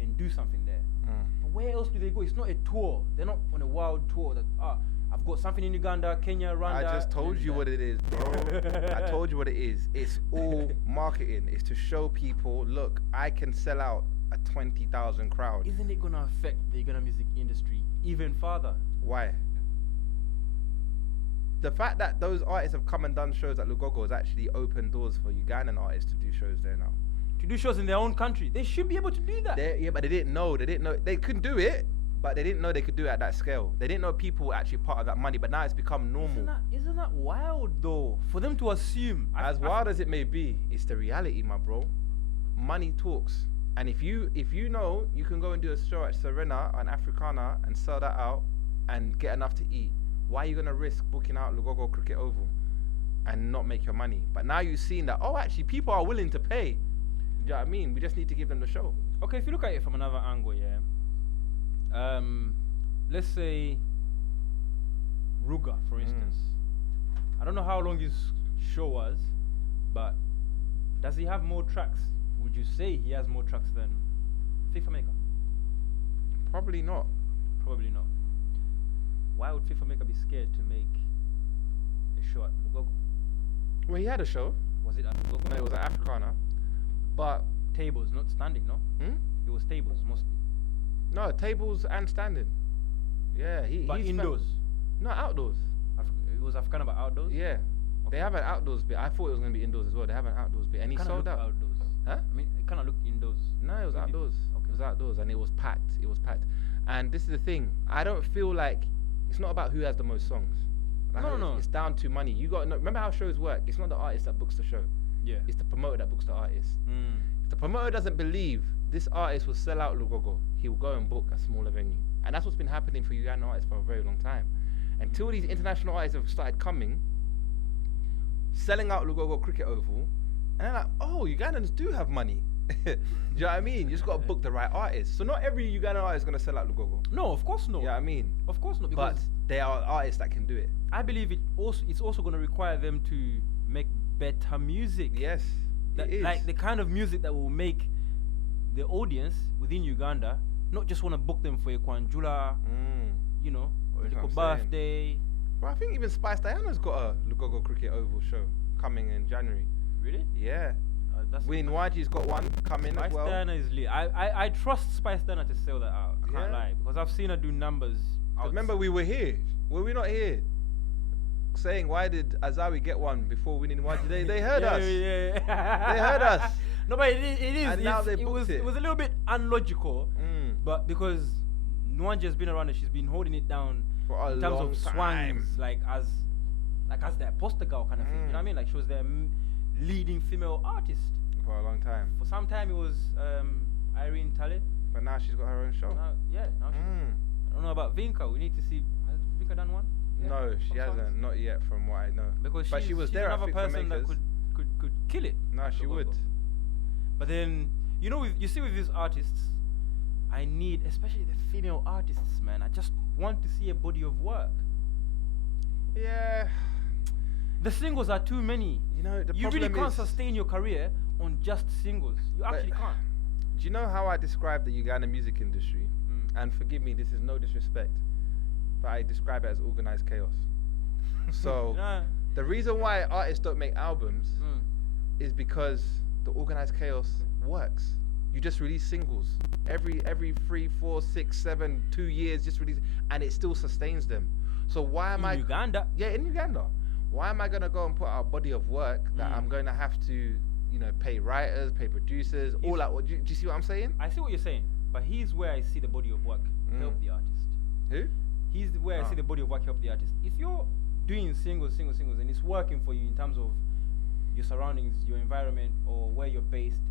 and do something there. But where else do they go? It's not a tour. They're not on a wild tour that I've got something in Uganda, Kenya, Rwanda. I just told you what it is, bro. I told you what it is. It's all marketing. It's to show people, look, I can sell out a 20,000 crowd. Isn't it gonna affect the Uganda music industry even further? Why? the fact that those artists have come and done shows at Lugogo has actually opened doors for Ugandan artists to do shows there now. To do shows in their own country, they should be able to do that. Yeah, but they didn't know. They couldn't do it, but they didn't know they could do it at that scale. They didn't know people were actually part of that money. But now it's become normal. Isn't that wild though? For them to assume. As wild as it may be, it's the reality, my bro. Money talks. And if you know you can go and do a show at Serena and Africana and sell that out and get enough to eat, why are you gonna risk booking out Lugogo Cricket Oval and not make your money? But now you've seen that, oh, actually people are willing to pay. You know what I mean? We just need to give them the show. Okay, if you look at it from another angle, yeah. Let's say Ruga, for instance. I don't know how long his show was, but does he have more tracks? Would you say he has more tracks than FIFA Maker? Probably not. Probably not. Why would FIFA Maker be scared to make a show at Lugogo? Well, he had a show. Was it at Lugogo? No, it was at Africana. But tables, not standing, no? It was tables mostly. No, tables and standing. Yeah, But he's indoors? No, outdoors. It was Africana, but outdoors? Yeah. Okay. They have an outdoors bit. I thought it was going to be indoors as well. They have an outdoors bit. And he sold out. Outdoors. Huh? I mean, it kind of looked indoors. No, it was outdoors. Okay. It was outdoors and it was packed. It was packed. And this is the thing. I don't feel like it's not about who has the most songs. Like No. It's down to money. You got to know, remember how shows work. It's not the artist that books the show. Yeah. It's the promoter that books the artist. If the promoter doesn't believe this artist will sell out Lugogo, he will go and book a smaller venue. And that's what's been happening for Ugandan artists for a very long time. Until these international artists have started coming, selling out Lugogo Cricket Oval, and they're like, oh, Ugandans do have money. Do you know what I mean? You just got to book the right artist. So not every Ugandan artist is going to sell out Lugogo. No, of course not. You know what I mean? Of course not. Because but there are artists that can do it. I believe it's also going to require them to make better music. Yes, it is. Like the kind of music that will make the audience within Uganda not just want to book them for a Kwanjula, you know, or a little birthday. Well, I think even Spice Diana's got a Lugogo Cricket Oval show coming in January. Really? Yeah. Win YG's got one coming as well. Spice Diana is lit. I trust Spice Diana to sell that out. I can't lie, because I've seen her do numbers. Remember, we were here. Were we not here? Saying, why did Azawi get one before winning YG? They heard us. Yeah. They heard us. No, but it is. And now they booked it was a little bit unlogical, but because Nwanje has been around and she's been holding it down for a in terms long of time. swangs, like as their poster girl kind of thing. You know what I mean? Like she was their leading female artist for a long time. For some time it was Irene Tale, but now she's got her own show. Now she, I don't know about Vinka. We need to see. Has Vinka done one? Yeah, no, she hasn't. Not yet, from what I know. Because she was she's there. Another person that could kill it. No, she would. But then you know, you see with these artists, I need, especially the female artists, man. I just want to see a body of work. Yeah. The singles are too many. You know, you really can't sustain your career on just singles. You actually can't. Do you know how I describe the Ugandan music industry? And forgive me, this is no disrespect, but I describe it as organized chaos. So the reason why artists don't make albums is because the organized chaos works. You just release singles every 3, 4, 6, 7, 2 years, just release, and it still sustains them. So why am in Uganda? Yeah, in Uganda. Why am I gonna go and put out a body of work that I'm gonna have to, you know, pay writers, pay producers, all that? Do you see what I'm saying? I see what you're saying, but here's where I see the body of work help the artist. Who? Here's where I see the body of work help the artist. If you're doing singles, and it's working for you in terms of your surroundings, your environment, or where you're based,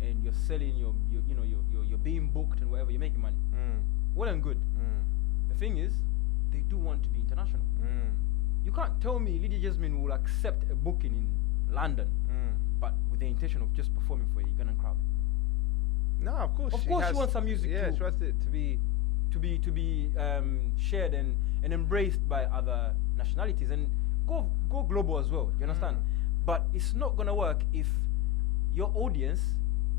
and you're selling you're being booked and whatever, you're making money. Well and good. The thing is, they do want to be international. You can't tell me Lydia Jasmine will accept a booking in London, but with the intention of just performing for a Ugandan crowd. No, of course. Of course, she wants some music. Yeah, she wants it to be shared and embraced by other nationalities and go global as well. You understand? But it's not gonna work if your audience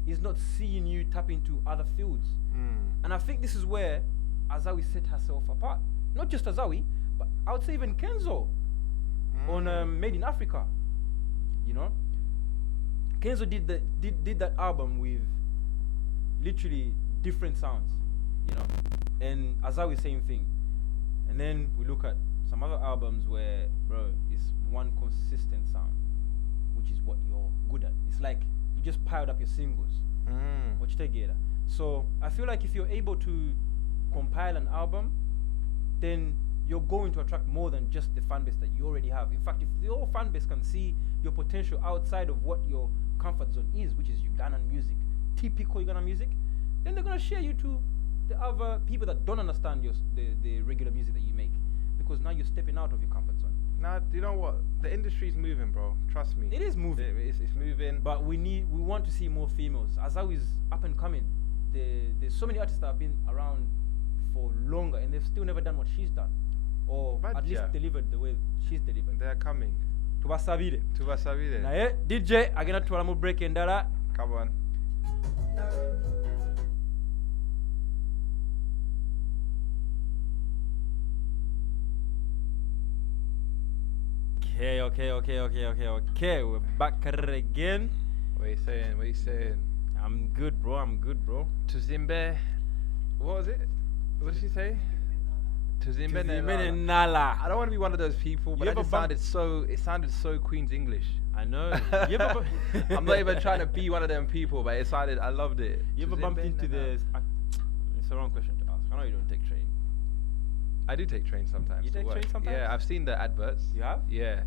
is not seeing you tap into other fields. And I think this is where Azawi set herself apart. Not just Azawi, but I would say even Kenzo on Made in Africa. You know, Kenzo did that album with literally different sounds. You know, and Azawi same thing. And then we look at some other albums where, bro, it's one consistent sound, which is what you're good at. It's like you just piled up your singles. What you take it. So I feel like if you're able to compile an album, then you're going to attract more than just the fan base that you already have. In fact, if your fan base can see your potential outside of what your comfort zone is, which is Ugandan music, typical Ugandan music, then they're gonna share you to the other people that don't understand the regular music that you make, because now you're stepping out of your comfort zone. Now, you know what? The industry's moving, bro. Trust me. It is moving. It's moving. But we want to see more females. Azawi is up and coming. There's so many artists that have been around for longer and they've still never done what she's done, or at least delivered the way she's delivered. They're coming. Tubasabire. Tubasabire. DJ agenda twala mu break endala. Come on. Okay. We're back again. What you saying? I'm good, bro. Tuzimbe. What was it? What did she say? Tuzimbe Nala. I don't want to be one of those people, but it sounded so Queen's English. I know. I'm not even trying to be one of them people, but I loved it. You ever bumped into this? It's the wrong question to ask. I know you don't take train. I do take trains sometimes. You take train sometimes? Yeah, I've seen the adverts. You have? Yeah.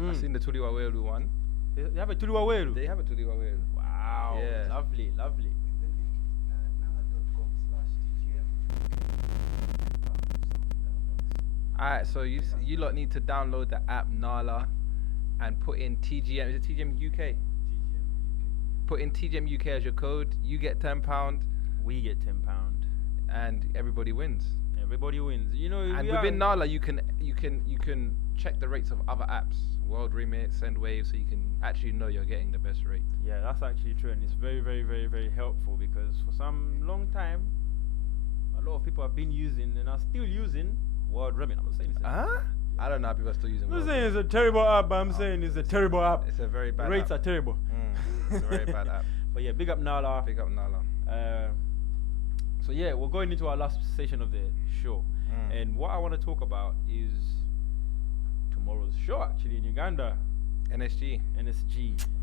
I've seen the Tuliwa Welu one. They have a Tuliwa Welu? They have a Tuliwa Welu. Wow. Yeah. Lovely. Alright, so you lot need to download the app Nala and put in TGM. Is it TGM UK? Put in TGM UK as your code. You get £10. We get £10. And everybody wins. You know, and within Nala, you can check the rates of other apps, World Remit, Sendwave, so you can actually know you're getting the best rate. Yeah, that's actually true, and it's very, very, very, very helpful, because for some long time, a lot of people have been using and are still using World Remit. I'm not saying it's I don't know how people are still using. I'm not saying it's a terrible app, but I'm saying it's a terrible app. It's a very bad rates app. Are terrible. It's a very bad app. But yeah, big up Nala. So yeah, we're going into our last session of the show, and what I want to talk about is tomorrow's show actually in Uganda. NSG. I'm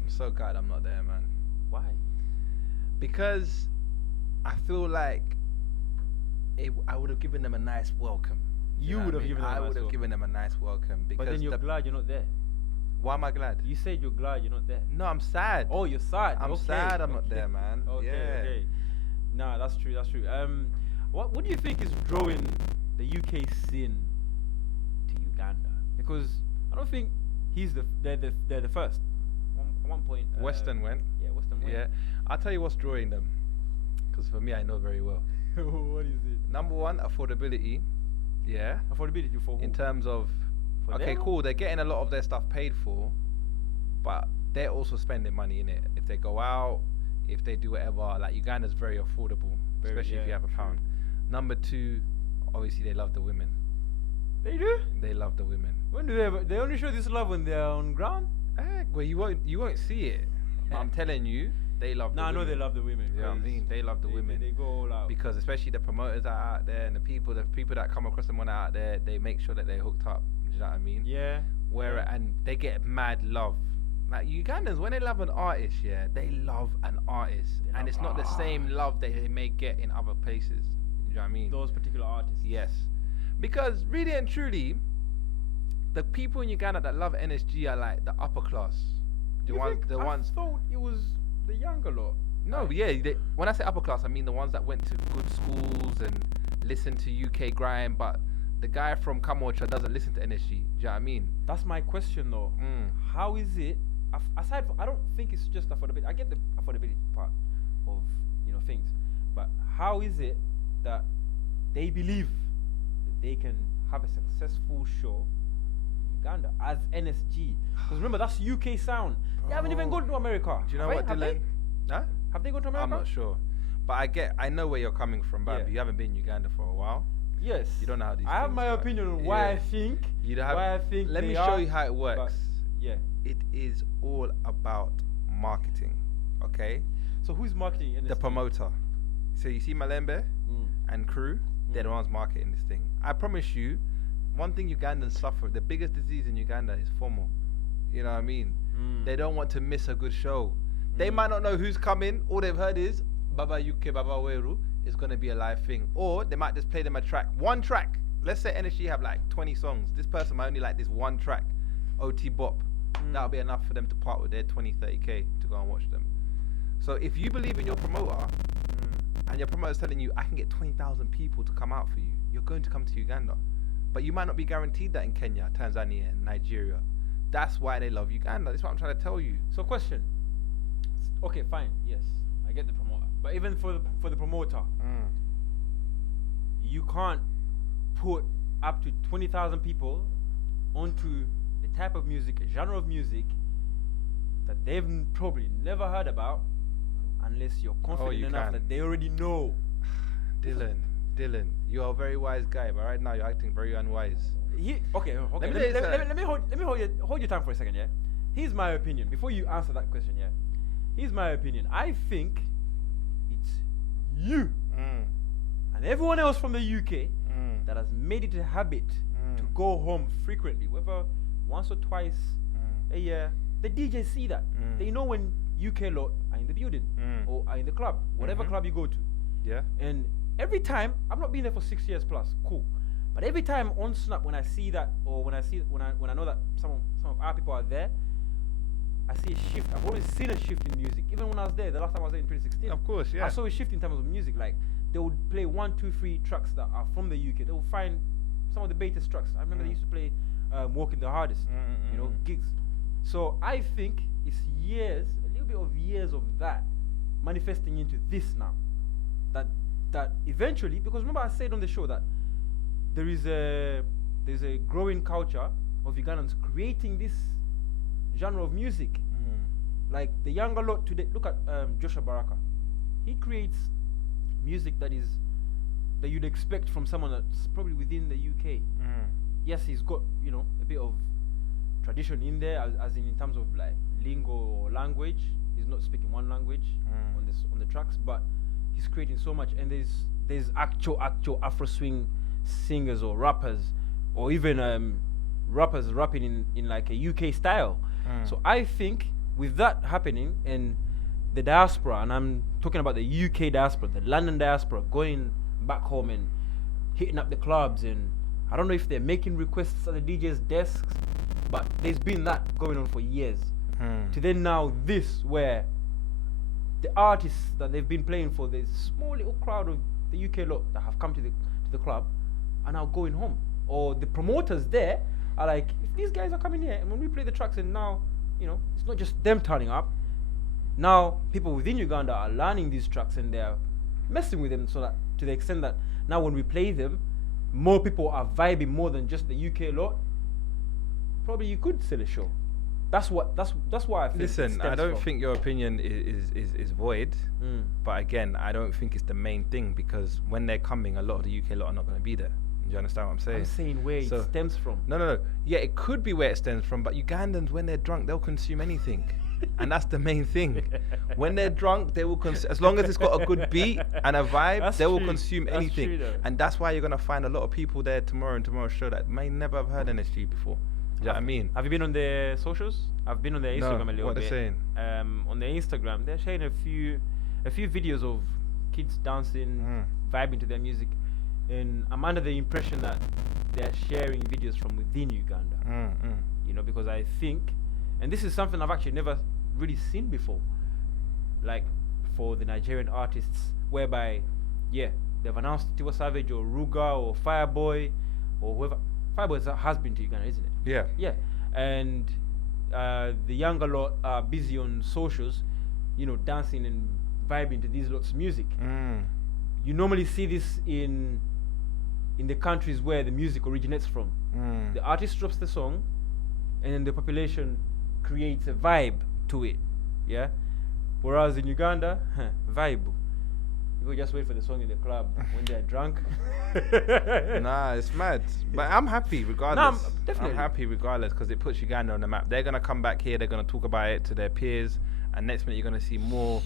so glad I'm not there, man. Why? Because I feel like I would have given them a nice welcome. You would have given them. I would have given them a nice welcome. Because but then you're glad you're not there. Why am I glad? You said you're glad you're not there. No, I'm sad. Oh, you're sad. I'm sad I'm not there, man. Okay. Nah, that's true. What do you think is drawing the UK scene to Uganda? Because I don't think they're the first. At one point, Western went. Yeah, Western went. Yeah, I'll tell you what's drawing them. Because for me, I know very well. What is it? Number one, affordability. Yeah. Affordability for who? In terms of, for okay, them? cool. They're getting a lot of their stuff paid for, but they're also spending money in it. If they go out, if they do whatever, like Uganda's very affordable, especially if you have a pound. Number two, obviously they love the women. They do? They love the women. When do they ever? They only show this love when they're on ground? Well, you won't see it. I'm telling you, they love the women. I know they love the women. You know what I mean? They love the women. They go all out. Because especially the promoters that are out there and the people that come across them when they're out there, they make sure that they're hooked up. Do you know what I mean? Yeah. And they get mad love. Like Ugandans, when they love an artist, they love an artist. And it's not the same love that they may get in other places. You know what I mean? Those particular artists. Yes. Because really and truly, the people in Uganda that love NSG are like the upper class. I thought it was the younger lot. No, when I say upper class, I mean the ones that went to good schools and listened to UK grime, but the guy from Kamocha doesn't listen to NSG. Do you know what I mean? That's my question though. How is it, aside from, I don't think it's just affordability. I get the affordability part of, things, but how is it that they believe that they can have a successful show in Uganda as NSG? Because remember, that's UK sound. They haven't even gone to America. Do you know what, Dylan? Have they gone to America? I'm not sure, but I know where you're coming from, but you haven't been in Uganda for a while. Yes. You don't know how these. I have my opinion on why I think. Let me show you how it works. Yeah. It is all about marketing. Okay. So who's marketing NSG? The promoter. So you see Malembe and crew. They're the ones marketing this thing. I promise you, one thing Ugandans suffer, the biggest disease in Uganda is FOMO. You know what I mean? They don't want to miss a good show. They might not know who's coming. All they've heard is Baba UK, Baba Weru is going to be a live thing. Or they might just play them a track. One track. Let's say NSG have like 20 songs. This person might only like this one track. OT Bop. That'll be enough for them to part with their 20, 30K to go and watch them. So if you believe in your promoter, and your promoter's telling you, I can get 20,000 people to come out for you, you're going to come to Uganda. But you might not be guaranteed that in Kenya, Tanzania, and Nigeria. That's why they love Uganda. That's what I'm trying to tell you. So question. Okay, fine. Yes, I get the promoter. But even for the promoter, you can't put up to 20,000 people onto the type of music, a genre of music that they've probably never heard about, unless you're confident enough that they already know. Dylan, you are a very wise guy, but right now you're acting very unwise. Okay. Let me hold your time for a second, yeah? Here's my opinion. Before you answer that question, yeah? Here's my opinion. I think it's you and everyone else from the UK that has made it a habit to go home frequently, whether once or twice a year. The DJs see that. They know when UK lot are in the building or are in the club, whatever club you go to. Yeah. And every time, I've not been there for 6 years plus, cool. But every time on Snap, when I see that, or when I know that some of our people are there, I see a shift. I've always seen a shift in music. Even when I was there, the last time I was there in 2016. Of course, yeah. I saw a shift in terms of music. Like, they would play 1, 2, 3 tracks that are from the UK. They would find some of the latest tracks. I remember they used to play Walking the Hardest, gigs. So I think it's years, a little bit of years of that manifesting into this now. That eventually, because remember I said on the show that there's a growing culture of Ugandans creating this genre of music. Like the younger lot today, look at Joshua Baraka. He creates music that you'd expect from someone that's probably within the UK. Yes, he's got a bit of tradition in there, as in terms of like lingo or language. He's not speaking one language on the tracks, but he's creating so much. And there's actual Afro swing singers or rappers, or even rappers rapping in like a UK style. So I think with that happening and the diaspora, and I'm talking about the UK diaspora, the London diaspora, going back home and hitting up the clubs, and I don't know if they're making requests at the DJ's desks, but there's been that going on for years. To then now this, where the artists that they've been playing for, the small little crowd of the UK lot that have come to the club are now going home. Or the promoters there are like, if these guys are coming here and when we play the tracks, and now, it's not just them turning up. Now people within Uganda are learning these tracks and they're messing with them, so that to the extent that now when we play them, more people are vibing more than just the UK lot. Probably you could sell a show. That's why I think. Listen, I don't think your opinion is void, but again, I don't think it's the main thing, because when they're coming, a lot of the UK lot are not going to be there. Do you understand what I'm saying? I'm saying where it stems from. No. Yeah, it could be where it stems from, but Ugandans, when they're drunk, they'll consume anything. And that's the main thing. When they're drunk, they will consume, as long as it's got a good beat and a vibe, they will consume anything. And that's why you're going to find a lot of people there tomorrow and tomorrow's show that may never have heard NSG before. Do you know what I mean? Have you been on the socials? I've been on the Instagram a little what bit. They're saying? On the Instagram, they're sharing a few videos of kids dancing, vibing to their music, and I'm under the impression that they're sharing videos from within Uganda. Because I think, and this is something I've actually never really seen before, like for the Nigerian artists, whereby, they've announced Tiwa Savage or Ruga or Fireboy or whoever. Fireboy has been to Uganda, isn't it? Yeah. Yeah. And the younger lot are busy on socials, dancing and vibing to these lots of music. You normally see this in the countries where the music originates from. The artist drops the song, and then the population creates a vibe to it. Yeah. Whereas in Uganda, vibe. People just wait for the song in the club when they're drunk. Nah, it's mad. But I'm happy regardless. No, definitely. I'm happy regardless, because it puts Uganda on the map. They're going to come back here, they're going to talk about it to their peers, and next minute you're going to see more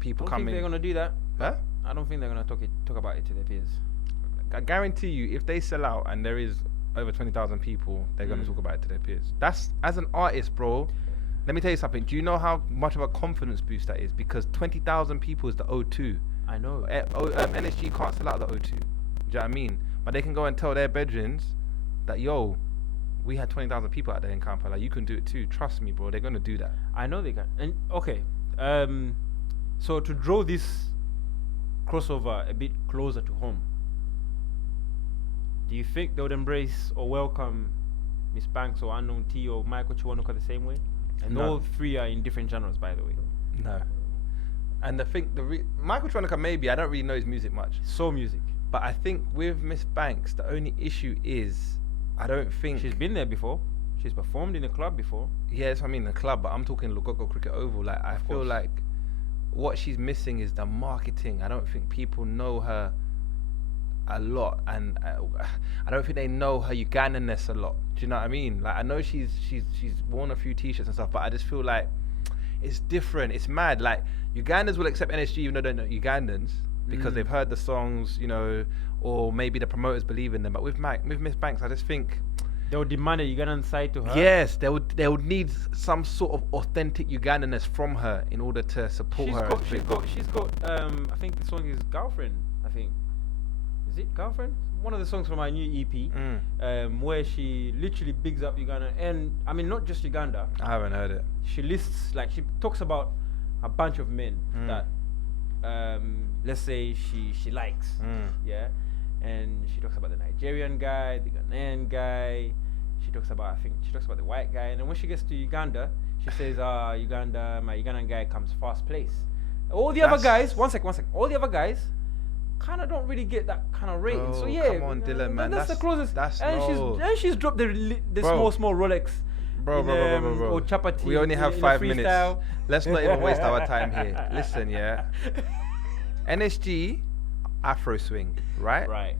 people coming. I don't think they're going to do that. Huh? I don't think they're going to talk about it to their peers. I guarantee you, if they sell out and there is over 20,000 people, they're going to talk about it to their peers. That's, as an artist, bro, let me tell you something. Do you know how much of a confidence boost that is? Because 20,000 people is the O2. I know. NSG can't sell out the O2. Do you know what I mean? But they can go and tell their bedrooms that, yo, we had 20,000 people out there in Kampala. You can do it too. Trust me, bro. They're going to do that. I know they can. And okay, so to draw this crossover a bit closer to home, do you think they would embrace or welcome Miss Banks or Unknown T or Michael Chiwanuka the same way? And No. all three are in different genres, by the way. No. And Michael Tronica, maybe, I don't really know his music much. Soul music. But I think with Miss Banks, the only issue is, I don't think... She's been there before. She's performed in a club before. Yeah, that's what I mean, the club, but I'm talking Logogo Cricket Oval. Like, I feel course. like what she's missing is the marketing. I don't think people know her a lot, and I don't think they know her Ugandanness a lot. Do you know what I mean? Like, I know she's worn a few t-shirts and stuff, but I just feel like it's different. It's mad. Like, Ugandans will accept NSG even though they're not Ugandans because they've heard the songs, you know, or maybe the promoters believe in them. But with Miss Banks, I just think They would demand a Ugandan side to her. yes, they would need some sort of authentic Ugandanness from her in order to support her. She's got I think the song is Girlfriend, I think. Is it Girlfriend? One of the songs from my new EP, where she literally bigs up Uganda, and I mean not just Uganda. I haven't heard it. She lists, like, she talks about a bunch of men that let's say she likes, yeah, and she talks about the Nigerian guy, the Ghanaian guy. She talks about the white guy, and then when she gets to Uganda, she says, Uganda, my Ugandan guy comes first place. All the other guys, one sec, all the other guys kind of don't really get that kind of rating. So Oh, yeah, come on, Dylan, man. that's the closest. No. She's dropped the Bro. small Rolex. Bro. Or chapati. We only have in a 5 minutes. freestyle. Let's not even waste our time here. Listen, yeah. NSG, Afro swing, right? Right.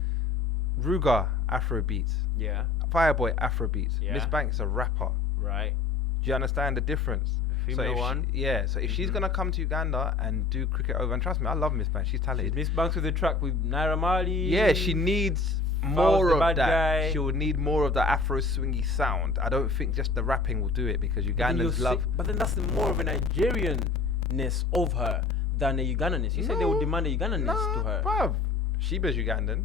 Ruger, Afro beats. Yeah. Fireboy, Afro beats. Yeah. Miss Banks is a rapper. Right. Do you understand the difference? Female one. So if she's gonna come to Uganda and do cricket over, and trust me, I love Miss Banks. She's talented. Miss Banks with the track with Naira Marley. Yeah, she needs Fowl's more the of bad that. guy. She will need more of the Afro swingy sound. I don't think just the rapping will do it because But then Ugandans love. But then that's more of a Nigerian-ness of her than a Ugandanness. You said they would demand a Ugandanness to her. Bruv. Sheba's Ugandan.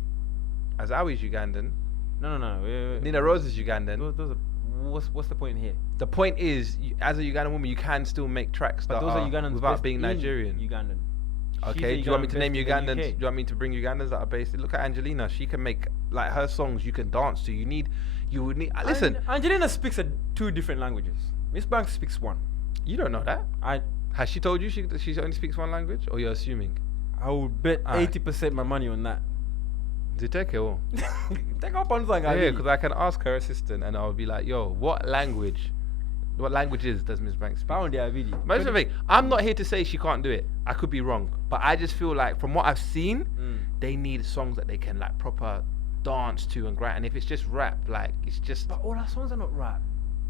Azawi's Ugandan. No. Nina Rose is Ugandan. Those are, what's the point here? The point is, as a Ugandan woman, you can still make tracks But that those are Ugandans without based being in Nigerian. Ugandan. Okay, do you want me to name Ugandans? Do UK. you want me to bring Ugandans that are based? Look at Angelina. She can make, like, her songs you can dance to. You would need. Listen, Angelina speaks 2 different languages. Miss Banks speaks 1. you don't know that. Has she told you she only speaks 1 language, or you're assuming? I would bet Alright. 80% my money on that. Take it all. Take up on something. Yeah, because I can ask her assistant, and I'll be like, "Yo, what languages does Miss Banks speak?" Pound the video. Most of the thing, I'm not here to say she can't do it. I could be wrong, but I just feel like from what I've seen, they need songs that they can like proper dance to and grind. And if it's just rap, like it's just But all our songs are not rap,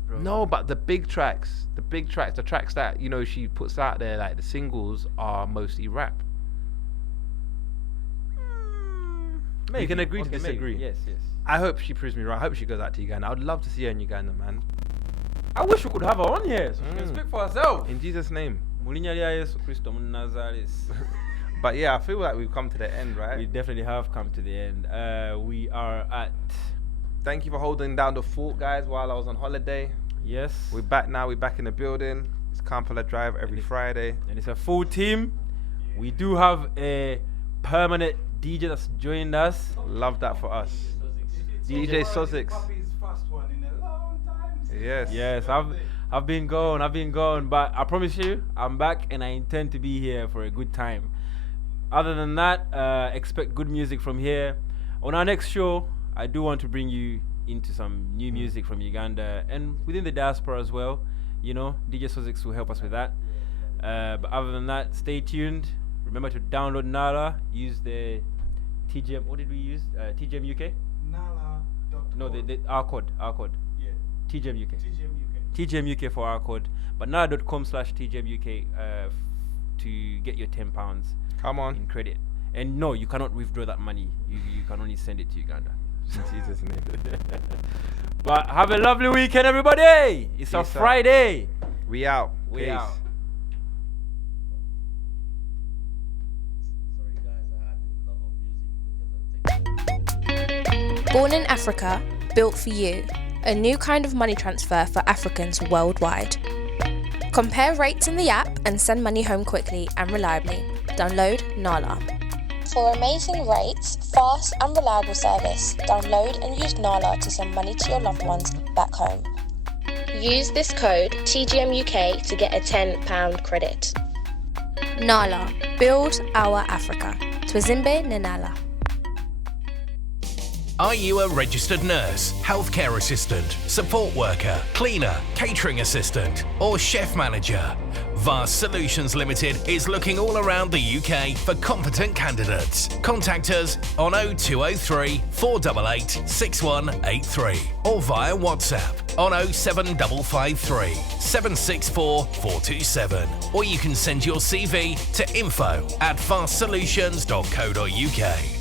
bro. no. But the tracks that she puts out there, like the singles, are mostly rap. Maybe. You can agree to Okay, disagree. maybe. Yes. I hope she proves me right. I hope she goes out to Uganda. I would love to see her in Uganda, man. I wish we could have her on here so she can speak for herself. In Jesus' name. Mulinya lya Yesu Kristo mu Nazareth. But yeah, I feel like we've come to the end, right? We definitely have come to the end. We are at. Thank you for holding down the fort, guys, while I was on holiday. Yes. We're back now. We're back in the building. It's KLA Drive every Friday. And it's a full team. We do have a permanent DJ that's joined us. Love that for us. DJ Sussex. Yes. Yes, I've been gone, but I promise you, I'm back and I intend to be here for a good time. Other than that, expect good music from here. On our next show, I do want to bring you into some new music from Uganda and within the diaspora as well. DJ Sussex will help us with that. But other than that, stay tuned. Remember to download Nala. Use the TGM. What did we use? TGM UK? Nala.com. No, our code. Yeah. TGM UK. TGM UK. TGM UK for our code. But nala.com/TGM UK to get your £10 Come on. in credit. And no, you cannot withdraw that money. You can only send it to Uganda. In Jesus' name. But have a lovely weekend, everybody. It's a Peace out. Friday. We out. We Peace. out. Born in Africa, built for you. A new kind of money transfer for Africans worldwide. Compare rates in the app and send money home quickly and reliably. Download Nala. For amazing rates, fast and reliable service, download and use Nala to send money to your loved ones back home. Use this code TGMUK to get a £10 credit. Nala. Build our Africa. Twazimbe Nenala. Are you a registered nurse, healthcare assistant, support worker, cleaner, catering assistant, or chef manager? Vast Solutions Limited is looking all around the UK for competent candidates. Contact us on 0203 488 6183 or via WhatsApp on 07553 764 427, or you can send your CV to info@fastsolutions.co.uk.